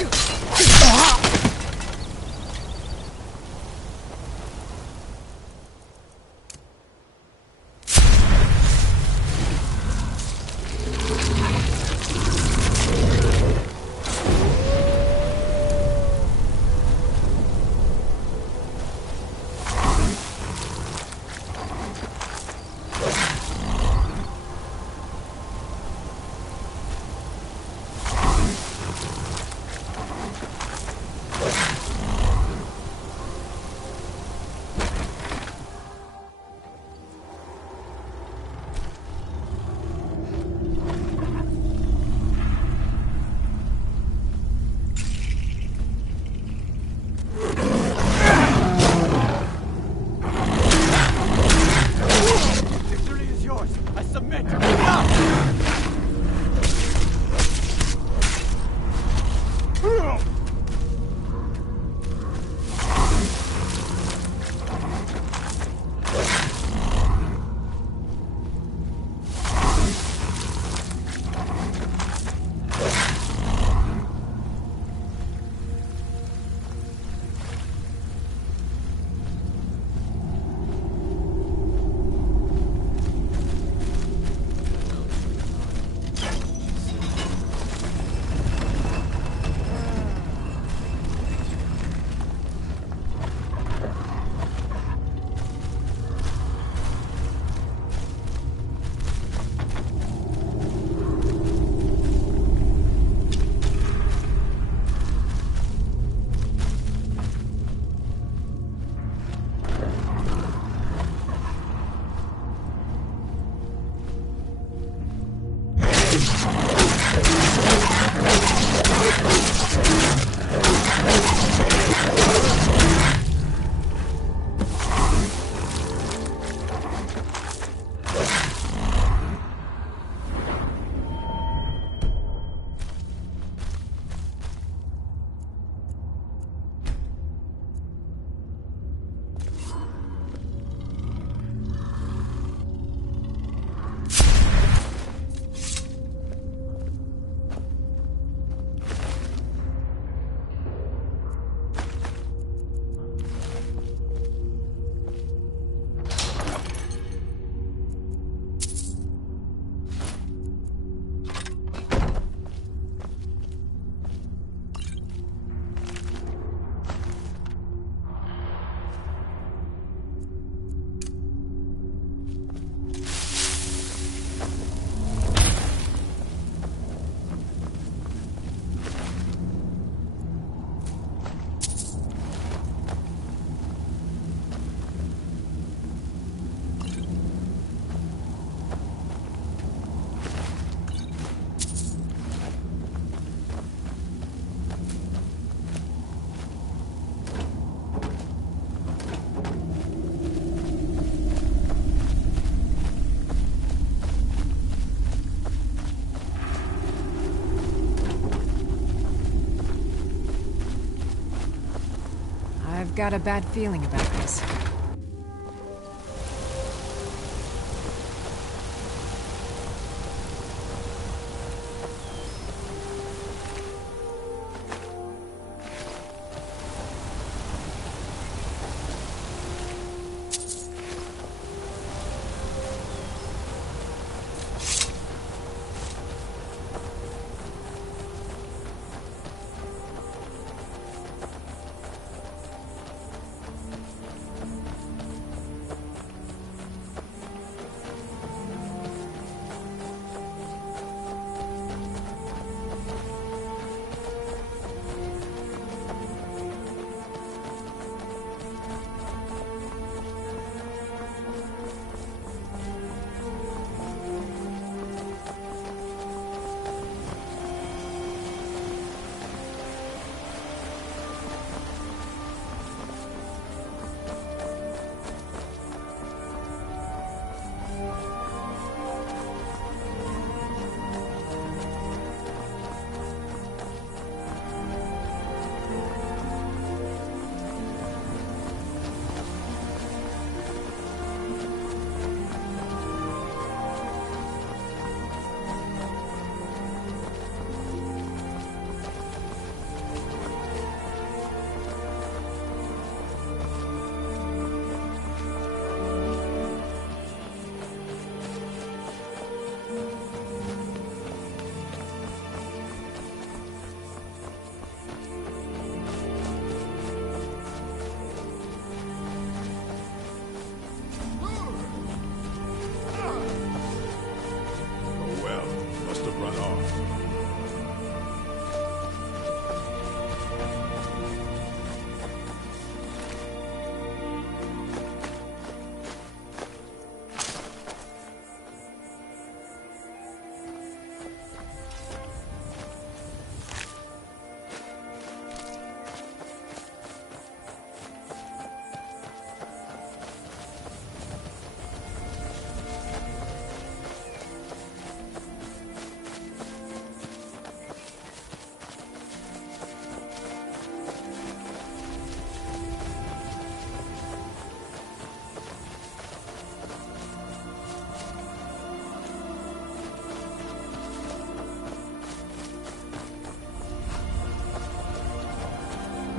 I've got a bad feeling about this.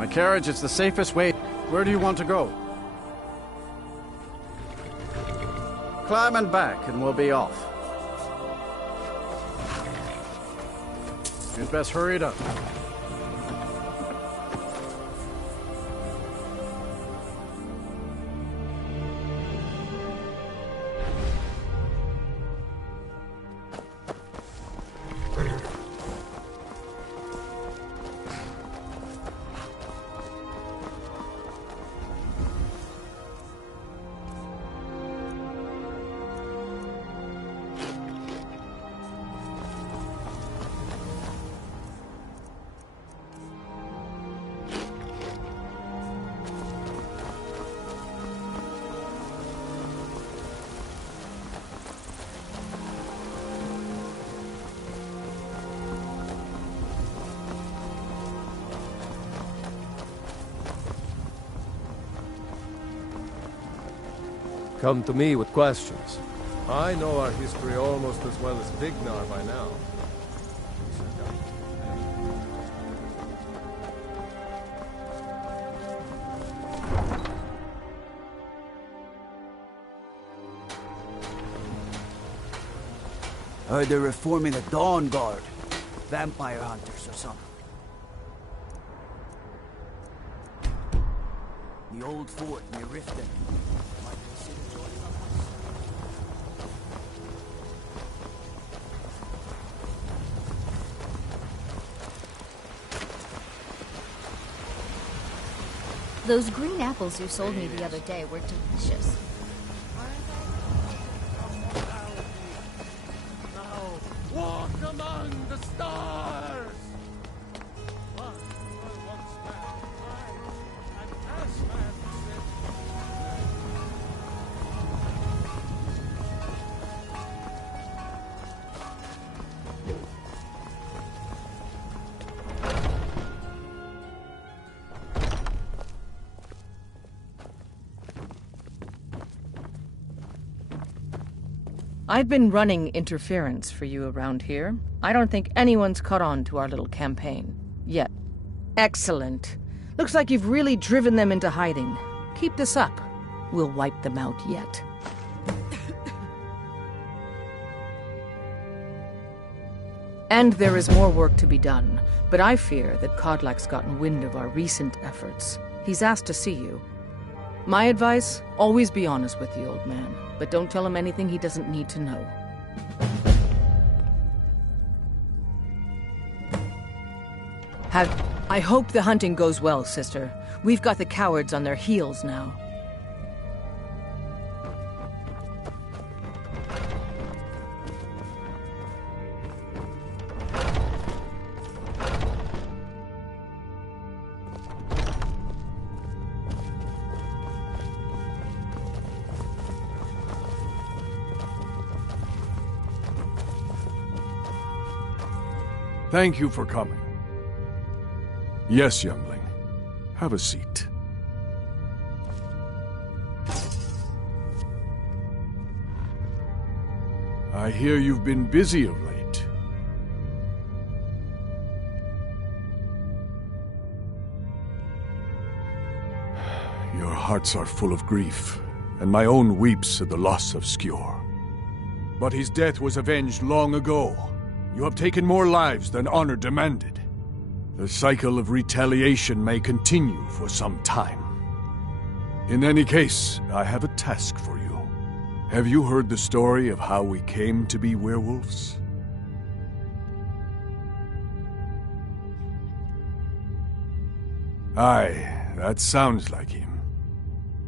carriage is the safest way. Where do you want to go? Climb and back, and we'll be off. You'd best hurry it up. Come to me with questions. I know our history almost as well as Vignar by now. Heard they're reforming the Dawn Guard. Vampire hunters or something. The old fort near Riften. Might consider joining up myself. Those green apples you sold me the other day were delicious. Walk among the stars! I've been running interference for you around here. I don't think anyone's caught on to our little campaign. Yet. Excellent. Looks like you've really driven them into hiding. Keep this up. We'll wipe them out yet. And there is more work to be done, but I fear that Kodlak's gotten wind of our recent efforts. He's asked to see you. My advice, always be honest with the old man, but don't tell him anything he doesn't need to know. I hope the hunting goes well, sister. We've got the cowards on their heels now. Thank you for coming. Yes, youngling. Have a seat. I hear you've been busy of late. Your hearts are full of grief, and my own weeps at the loss of Skjor. But his death was avenged long ago. You have taken more lives than honor demanded. The cycle of retaliation may continue for some time. In any case, I have a task for you. Have you heard the story of how we came to be werewolves? Aye, that sounds like him.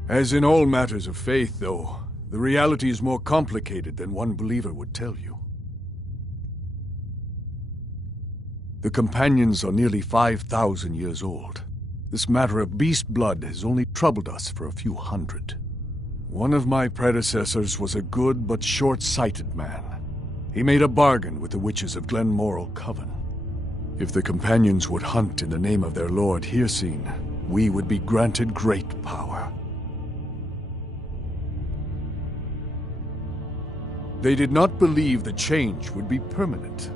As in all matters of faith, though, the reality is more complicated than one believer would tell you. The companions are nearly 5,000 years old. This matter of beast blood has only troubled us for a few hundred. One of my predecessors was a good but short-sighted man. He made a bargain with the witches of Glenmoral Coven. If the companions would hunt in the name of their lord Hirsine, we would be granted great power. They did not believe the change would be permanent.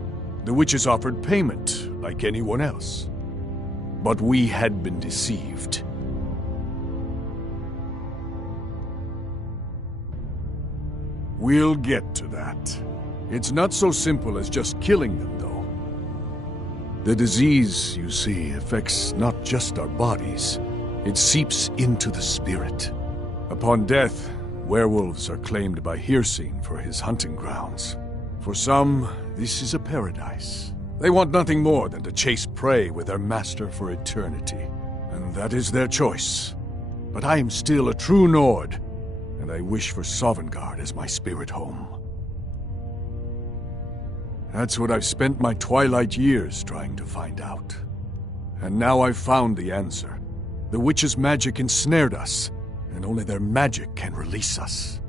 The witches offered payment, like anyone else. But we had been deceived. We'll get to that. It's not so simple as just killing them, though. The disease, you see, affects not just our bodies. It seeps into the spirit. Upon death, werewolves are claimed by Hirsing for his hunting grounds. For some, this is a paradise. They want nothing more than to chase prey with their master for eternity. And that is their choice. But I am still a true Nord, and I wish for Sovngarde as my spirit home. That's what I've spent my twilight years trying to find out. And now I've found the answer. The witch's magic ensnared us, and only their magic can release us.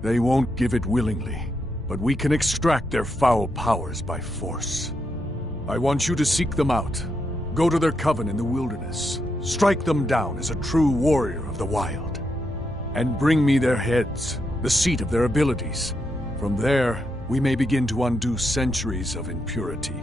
They won't give it willingly, but we can extract their foul powers by force. I want you to seek them out. Go to their coven in the wilderness. Strike them down as a true warrior of the wild. And bring me their heads, the seat of their abilities. From there, we may begin to undo centuries of impurity.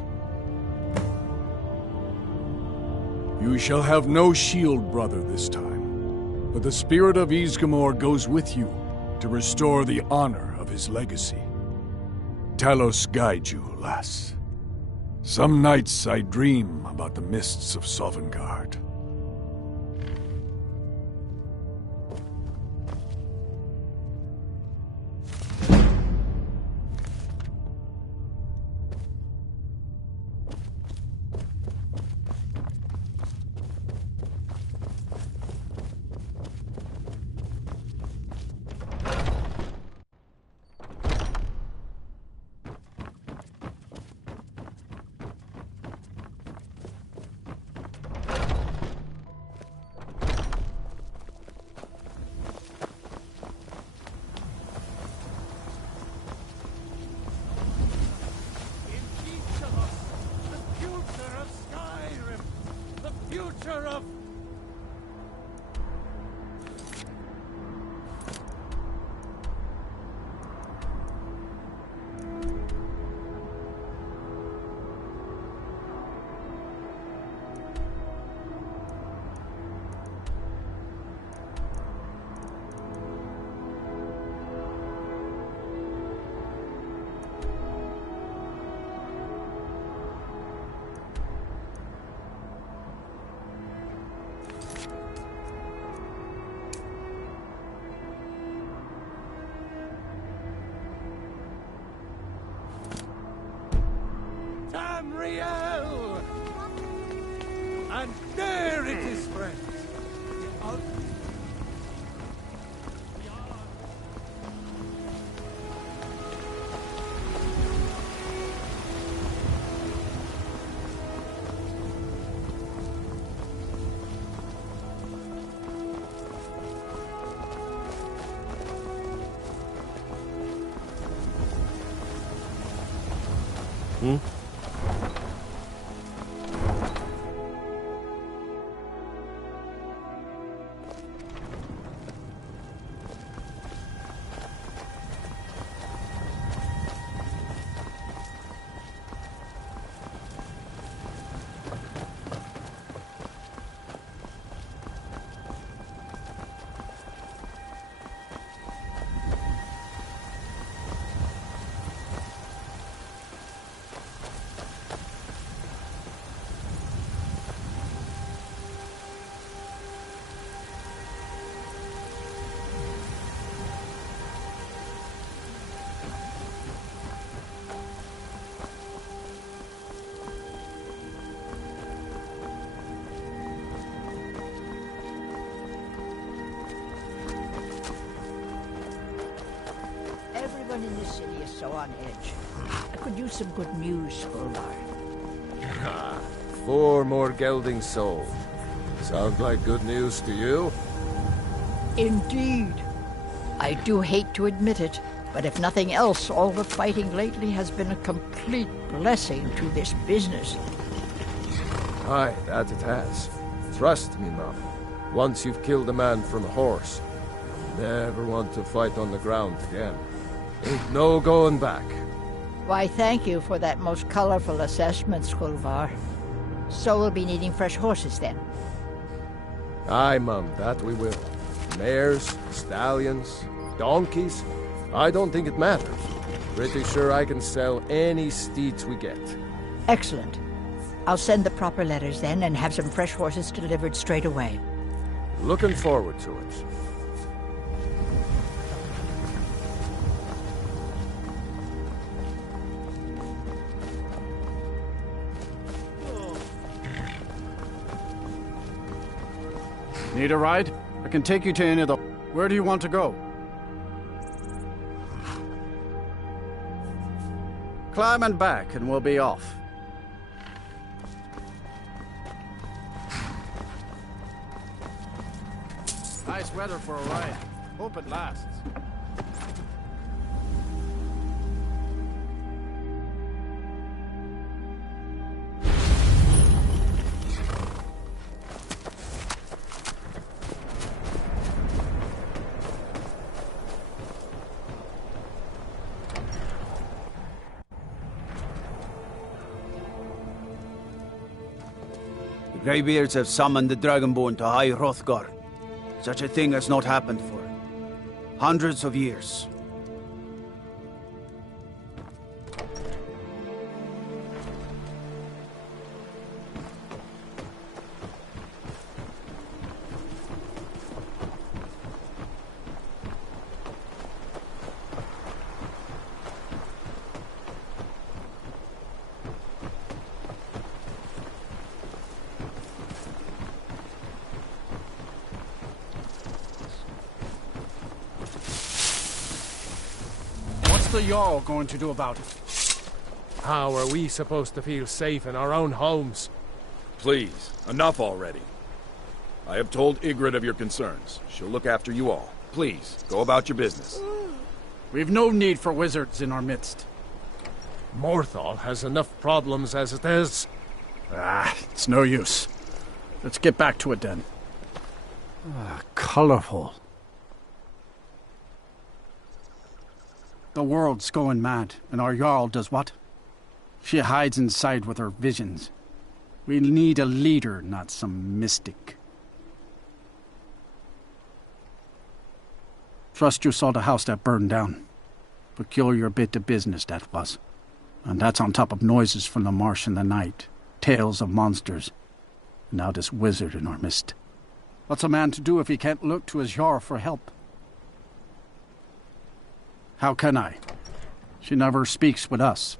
You shall have no shield, brother, this time. But the spirit of Ysgramor goes with you to restore the honor of his legacy. Talos guide you, lass. Some nights I dream about the mists of Sovngarde. Tamriel! And there it is, friends. Everyone in this city is so on edge. I could use some good news, Skolvar. 4 more geldings sold. Sounds like good news to you? Indeed. I do hate to admit it, but if nothing else, all the fighting lately has been a complete blessing to this business. Aye, that it has. Trust me, Mum. Once you've killed a man from a horse, you'll never want to fight on the ground again. Ain't no going back. Why, thank you for that most colorful assessment, Skolvar. So we'll be needing fresh horses then. Aye, Mum, that we will. Mares, stallions, donkeys. I don't think it matters. Pretty sure I can sell any steeds we get. Excellent. I'll send the proper letters then and have some fresh horses delivered straight away. Looking forward to it. Need a ride? I can take you to any of the... Where do you want to go? Climb and back, and we'll be off. Nice weather for a ride. Hope it lasts. The Greybeards have summoned the Dragonborn to High Hrothgar. Such a thing has not happened for hundreds of years. What's the Jarl going to do about it? How are we supposed to feel safe in our own homes? Please, enough already. I have told Ygritte of your concerns. She'll look after you all. Please, go about your business. We've no need for wizards in our midst. Morthal has enough problems as it is. It's no use. Let's get back to it then. Colorful. The world's going mad, and our Jarl does what? She hides inside with her visions. We need a leader, not some mystic. Trust you saw the house that burned down. Peculiar bit of business that was. And that's on top of noises from the marsh in the night, tales of monsters, and now this wizard in our midst. What's a man to do if he can't look to his Jarl for help? How can I? She never speaks with us.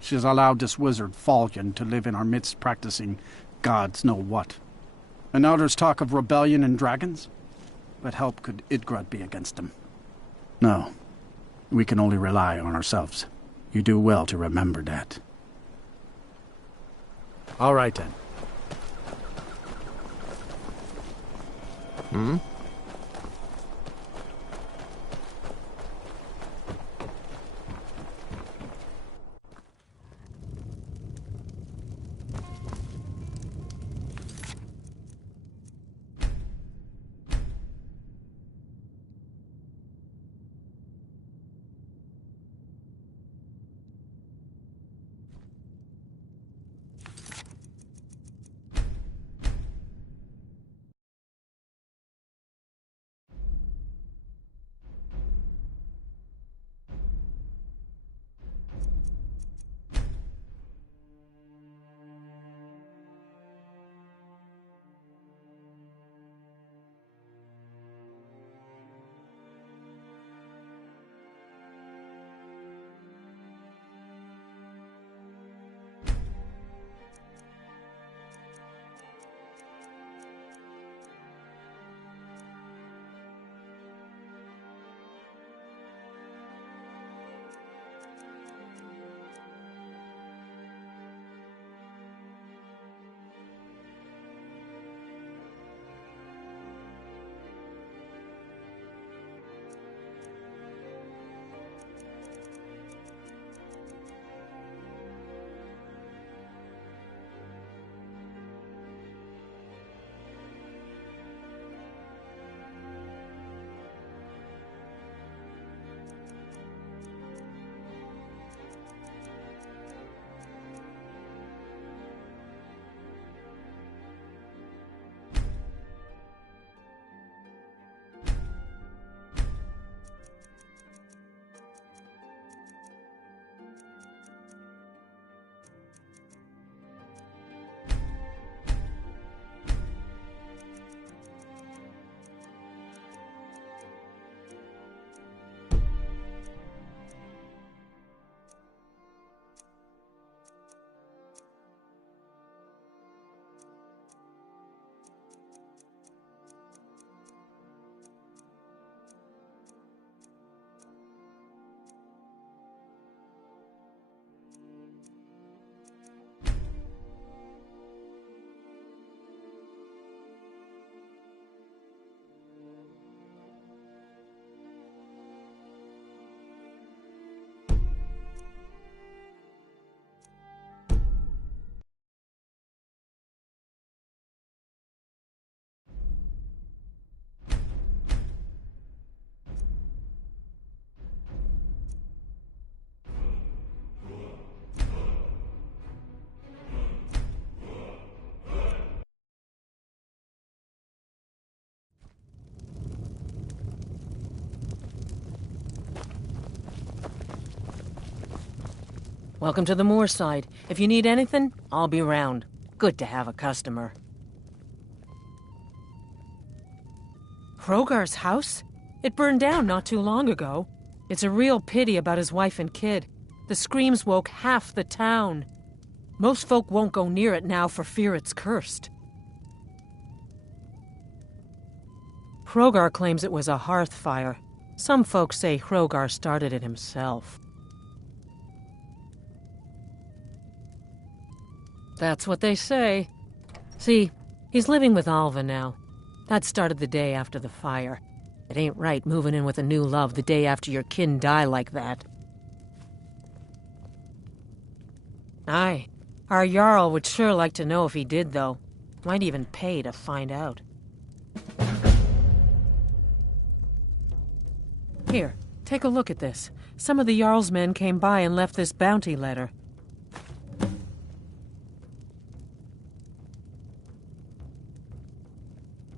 She's allowed this wizard, Falcon, to live in our midst practicing gods know what. And now there's talk of rebellion and dragons? What help could Ygritte be against them? No. We can only rely on ourselves. You do well to remember that. All right, then. Hmm? Welcome to the Moorside. If you need anything, I'll be round. Good to have a customer. Hrogar's house? It burned down not too long ago. It's a real pity about his wife and kid. The screams woke half the town. Most folk won't go near it now for fear it's cursed. Hrogar claims it was a hearth fire. Some folks say Hrogar started it himself. That's what they say. See, he's living with Alva now. That started the day after the fire. It ain't right moving in with a new love the day after your kin die like that. Aye. Our Jarl would sure like to know if he did, though. Might even pay to find out. Here, take a look at this. Some of the Jarl's men came by and left this bounty letter.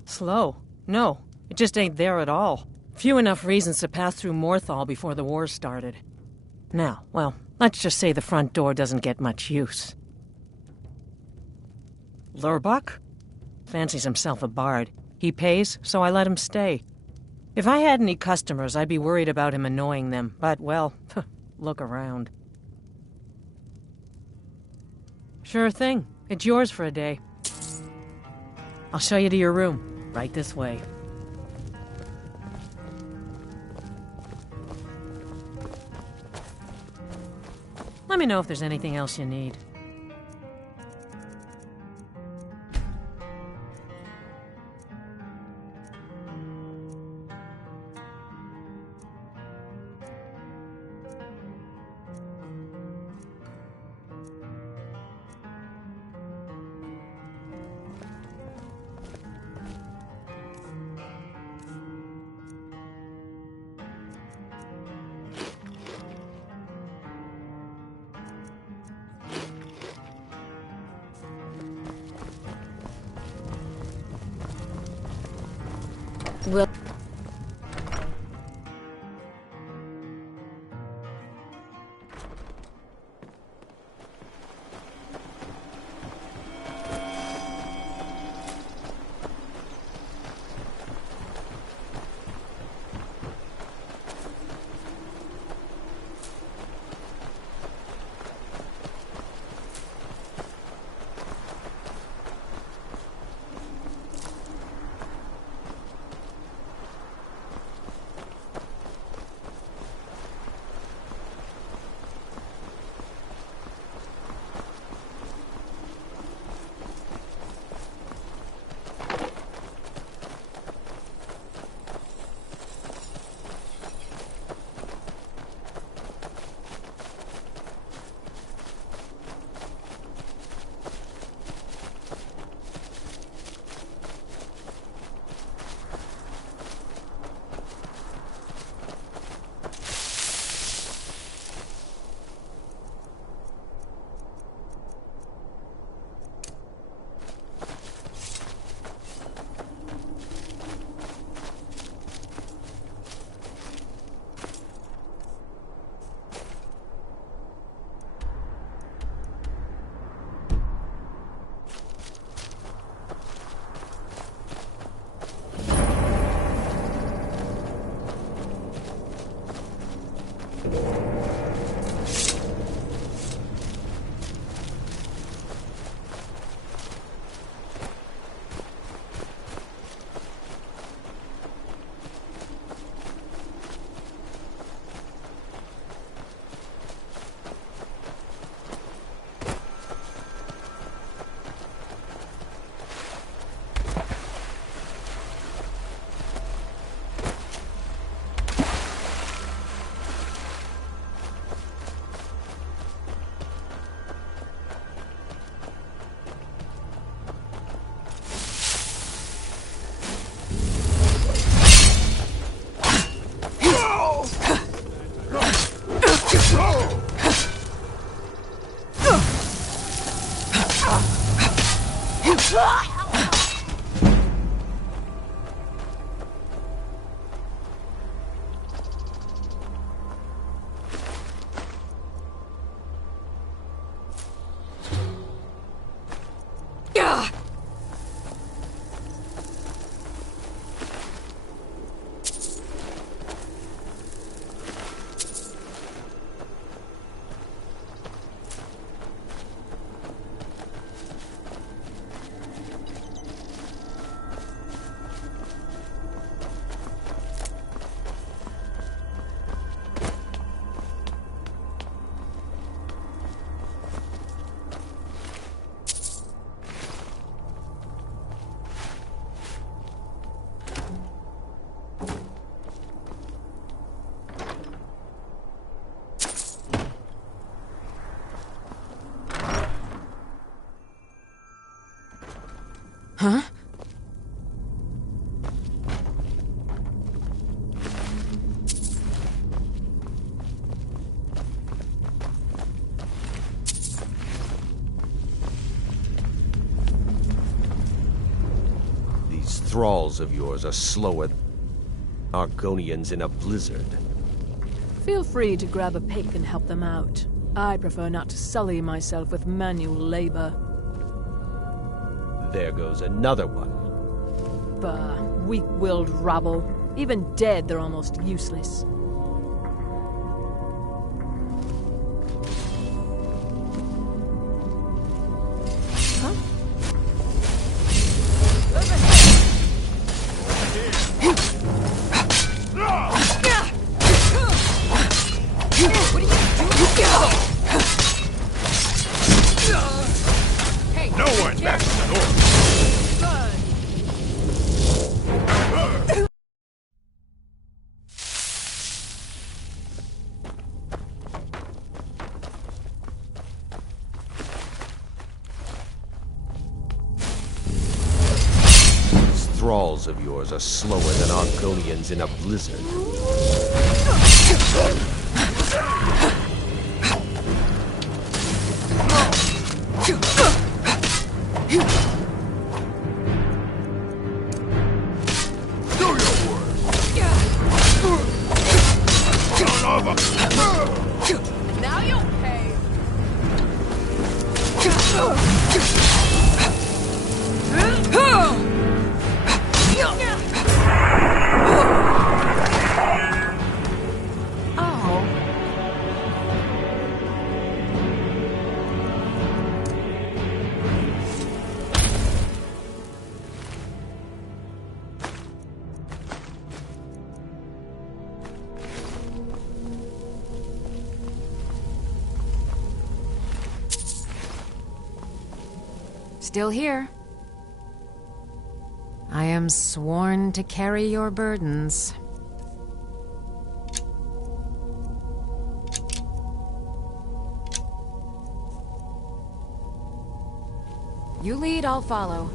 Slow. No, it just ain't there at all. Few enough reasons to pass through Morthal before the war started. Now, well, let's just say the front door doesn't get much use. Lurbach? Fancies himself a bard. He pays, so I let him stay. If I had any customers, I'd be worried about him annoying them, but, well, look around. Sure thing. It's yours for a day. I'll show you to your room. Right this way. Let me know if there's anything else you need. Well... Huh? These thralls of yours are slower than Argonians in a blizzard. Feel free to grab a pick and help them out. I prefer not to sully myself with manual labor. There goes another one. Bah, weak-willed rabble. Even dead, they're almost useless. Thralls of yours are slower than Argonians in a blizzard. Do your work! Now you'll pay! Still here. I am sworn to carry your burdens. You lead, I'll follow.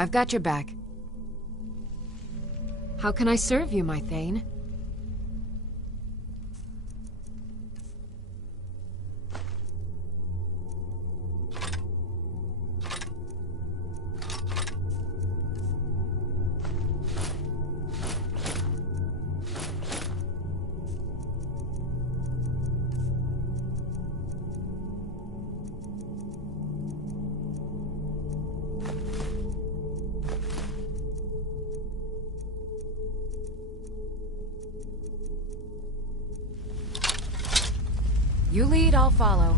I've got your back. How can I serve you, my Thane? You lead, I'll follow.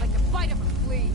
Like the bite of a flea.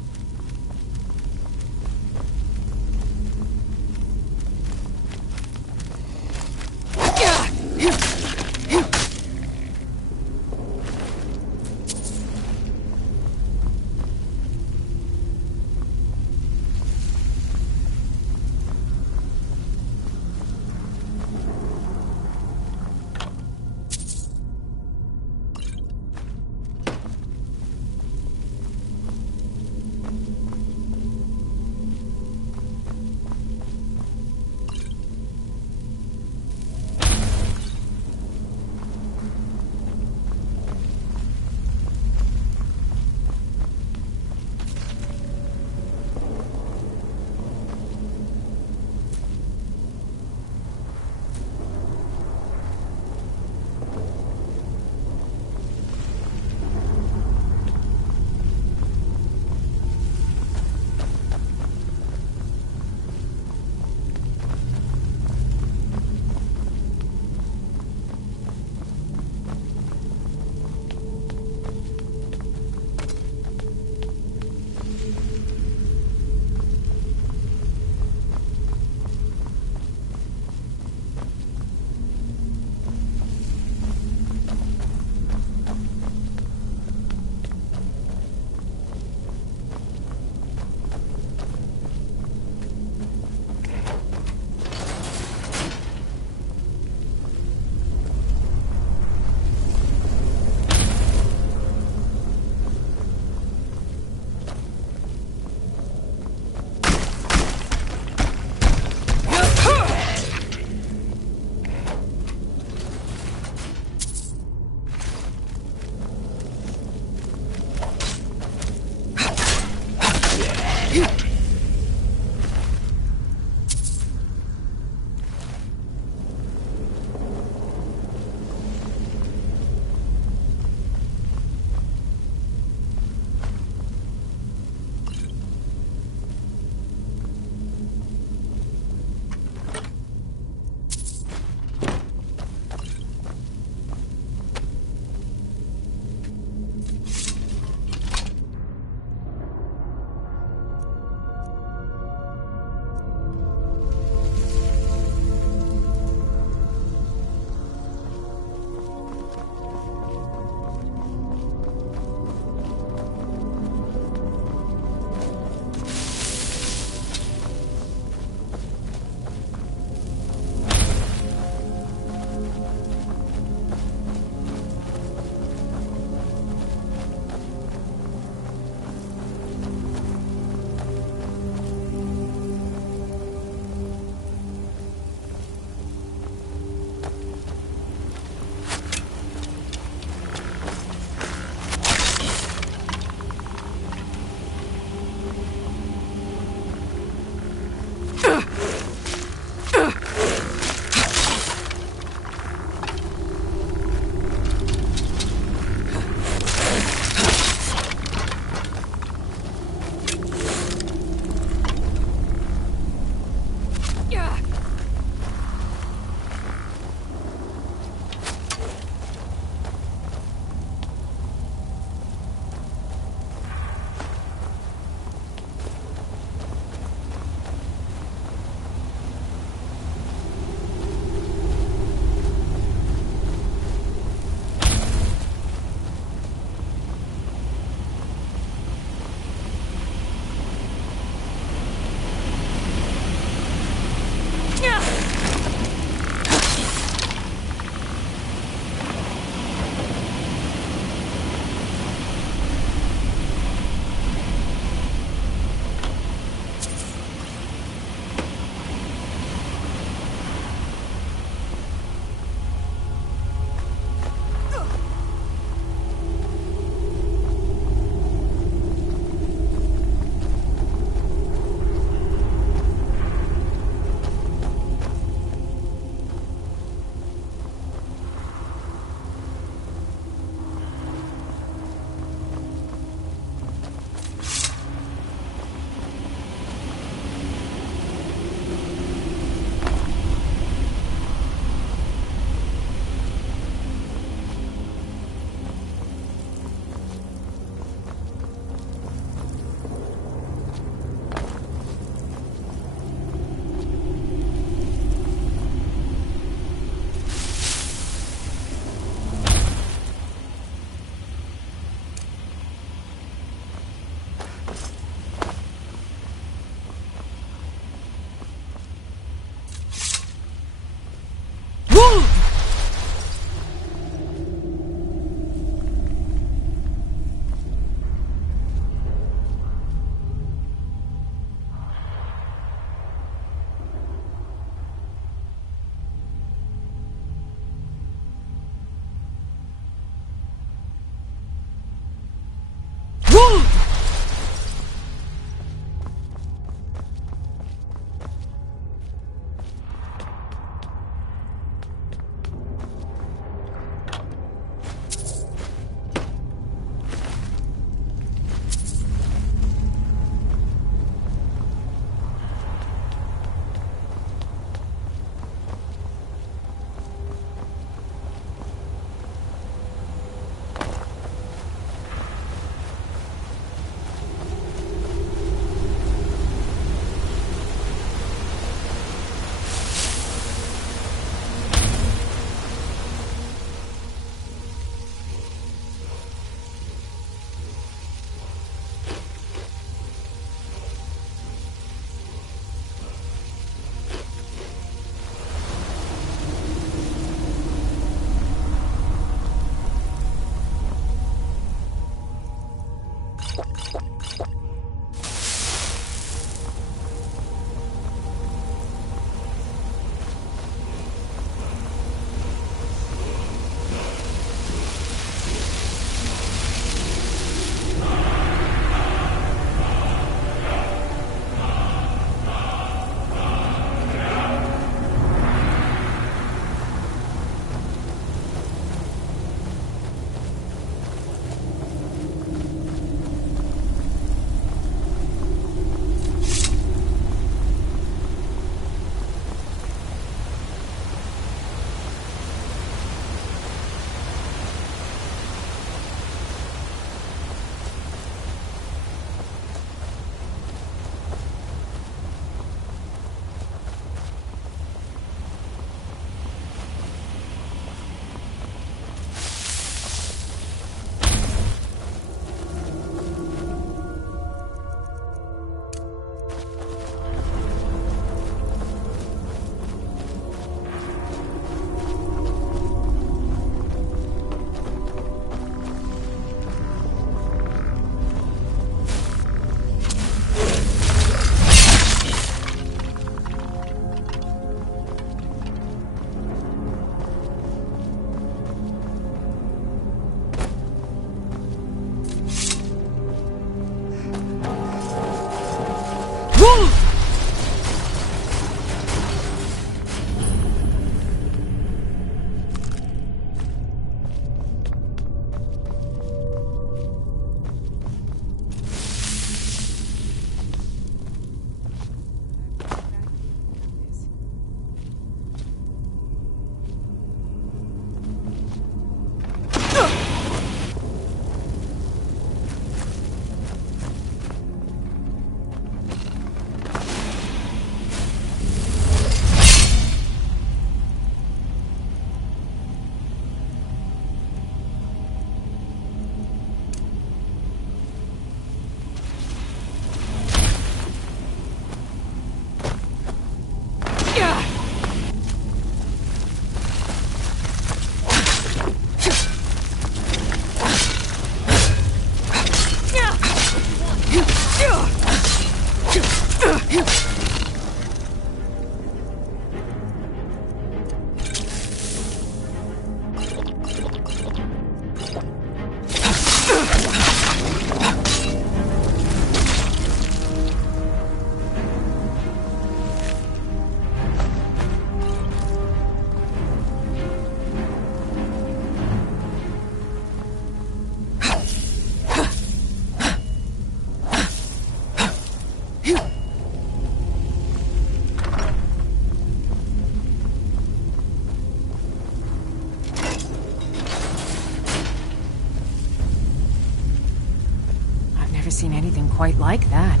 Never seen anything quite like that.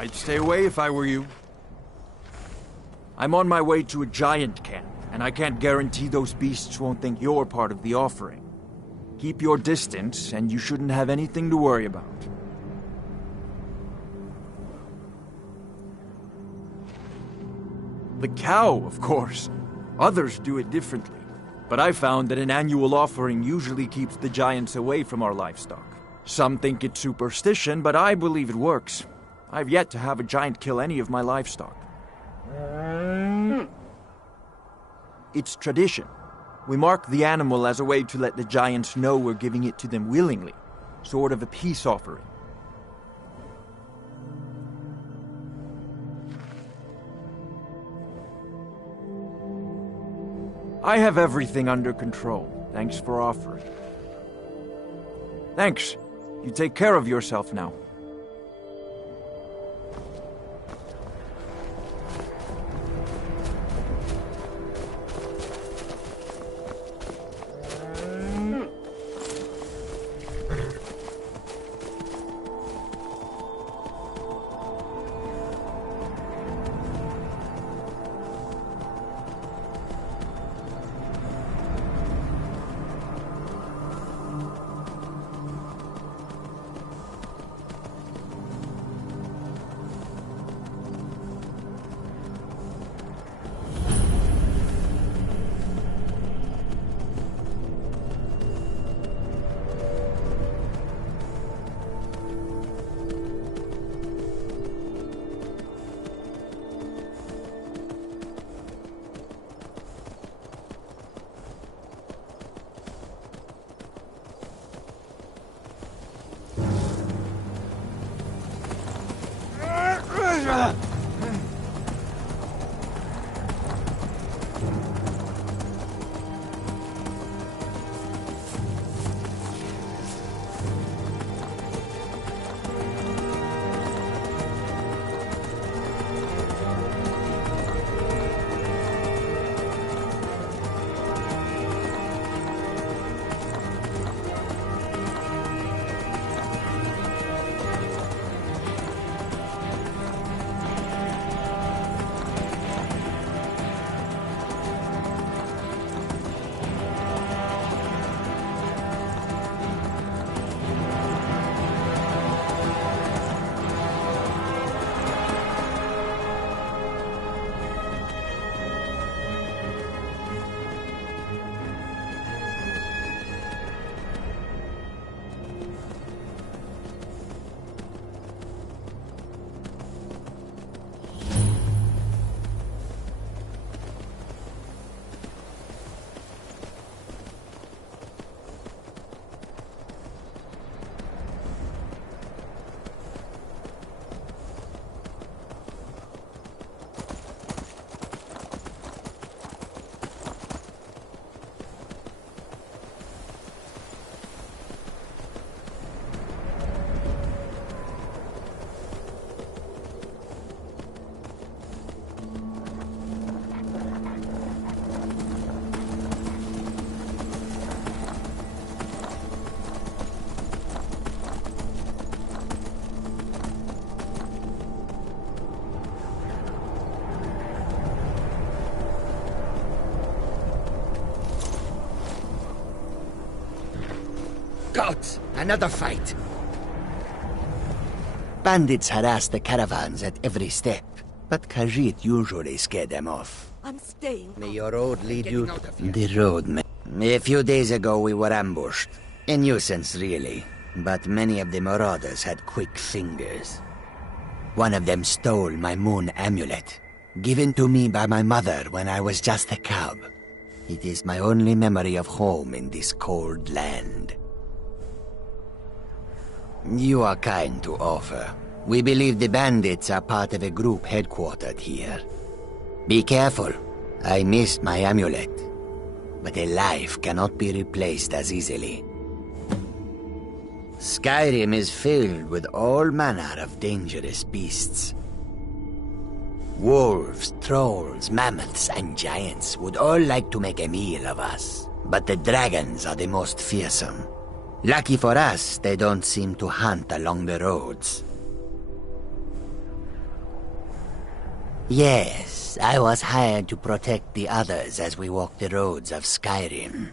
I'd stay away if I were you. I'm on my way to a giant camp, and I can't guarantee those beasts won't think you're part of the offering. Keep your distance, and you shouldn't have anything to worry about. The cow, of course. Others do it differently. But I found that an annual offering usually keeps the giants away from our livestock. Some think it's superstition, but I believe it works. I've yet to have a giant kill any of my livestock. It's tradition. We mark the animal as a way to let the giants know we're giving it to them willingly. Sort of a peace offering. I have everything under control. Thanks for offering. Thanks. You take care of yourself now. Gods! Another fight! Bandits harass the caravans at every step, but Khajiit usually scare them off. I'm staying. May your road lead you to the road, man. A few days ago we were ambushed. A nuisance, really. But many of the marauders had quick fingers. One of them stole my moon amulet, given to me by my mother when I was just a cub. It is my only memory of home in this cold land. You are kind to offer. We believe the bandits are part of a group headquartered here. Be careful. I missed my amulet. But a life cannot be replaced as easily. Skyrim is filled with all manner of dangerous beasts. Wolves, trolls, mammoths, and giants would all like to make a meal of us. But the dragons are the most fearsome. Lucky for us, they don't seem to hunt along the roads. Yes, I was hired to protect the others as we walk the roads of Skyrim.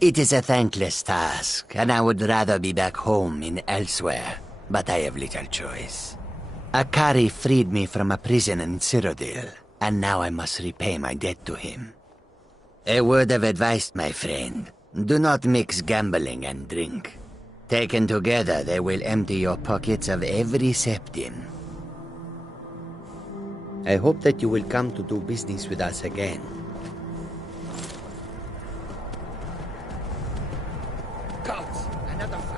It is a thankless task, and I would rather be back home in elsewhere, but I have little choice. Akari freed me from a prison in Cyrodiil, and now I must repay my debt to him. A word of advice, my friend. Do not mix gambling and drink. Taken together, they will empty your pockets of every septim. I hope that you will come to do business with us again. Gods! Another fight!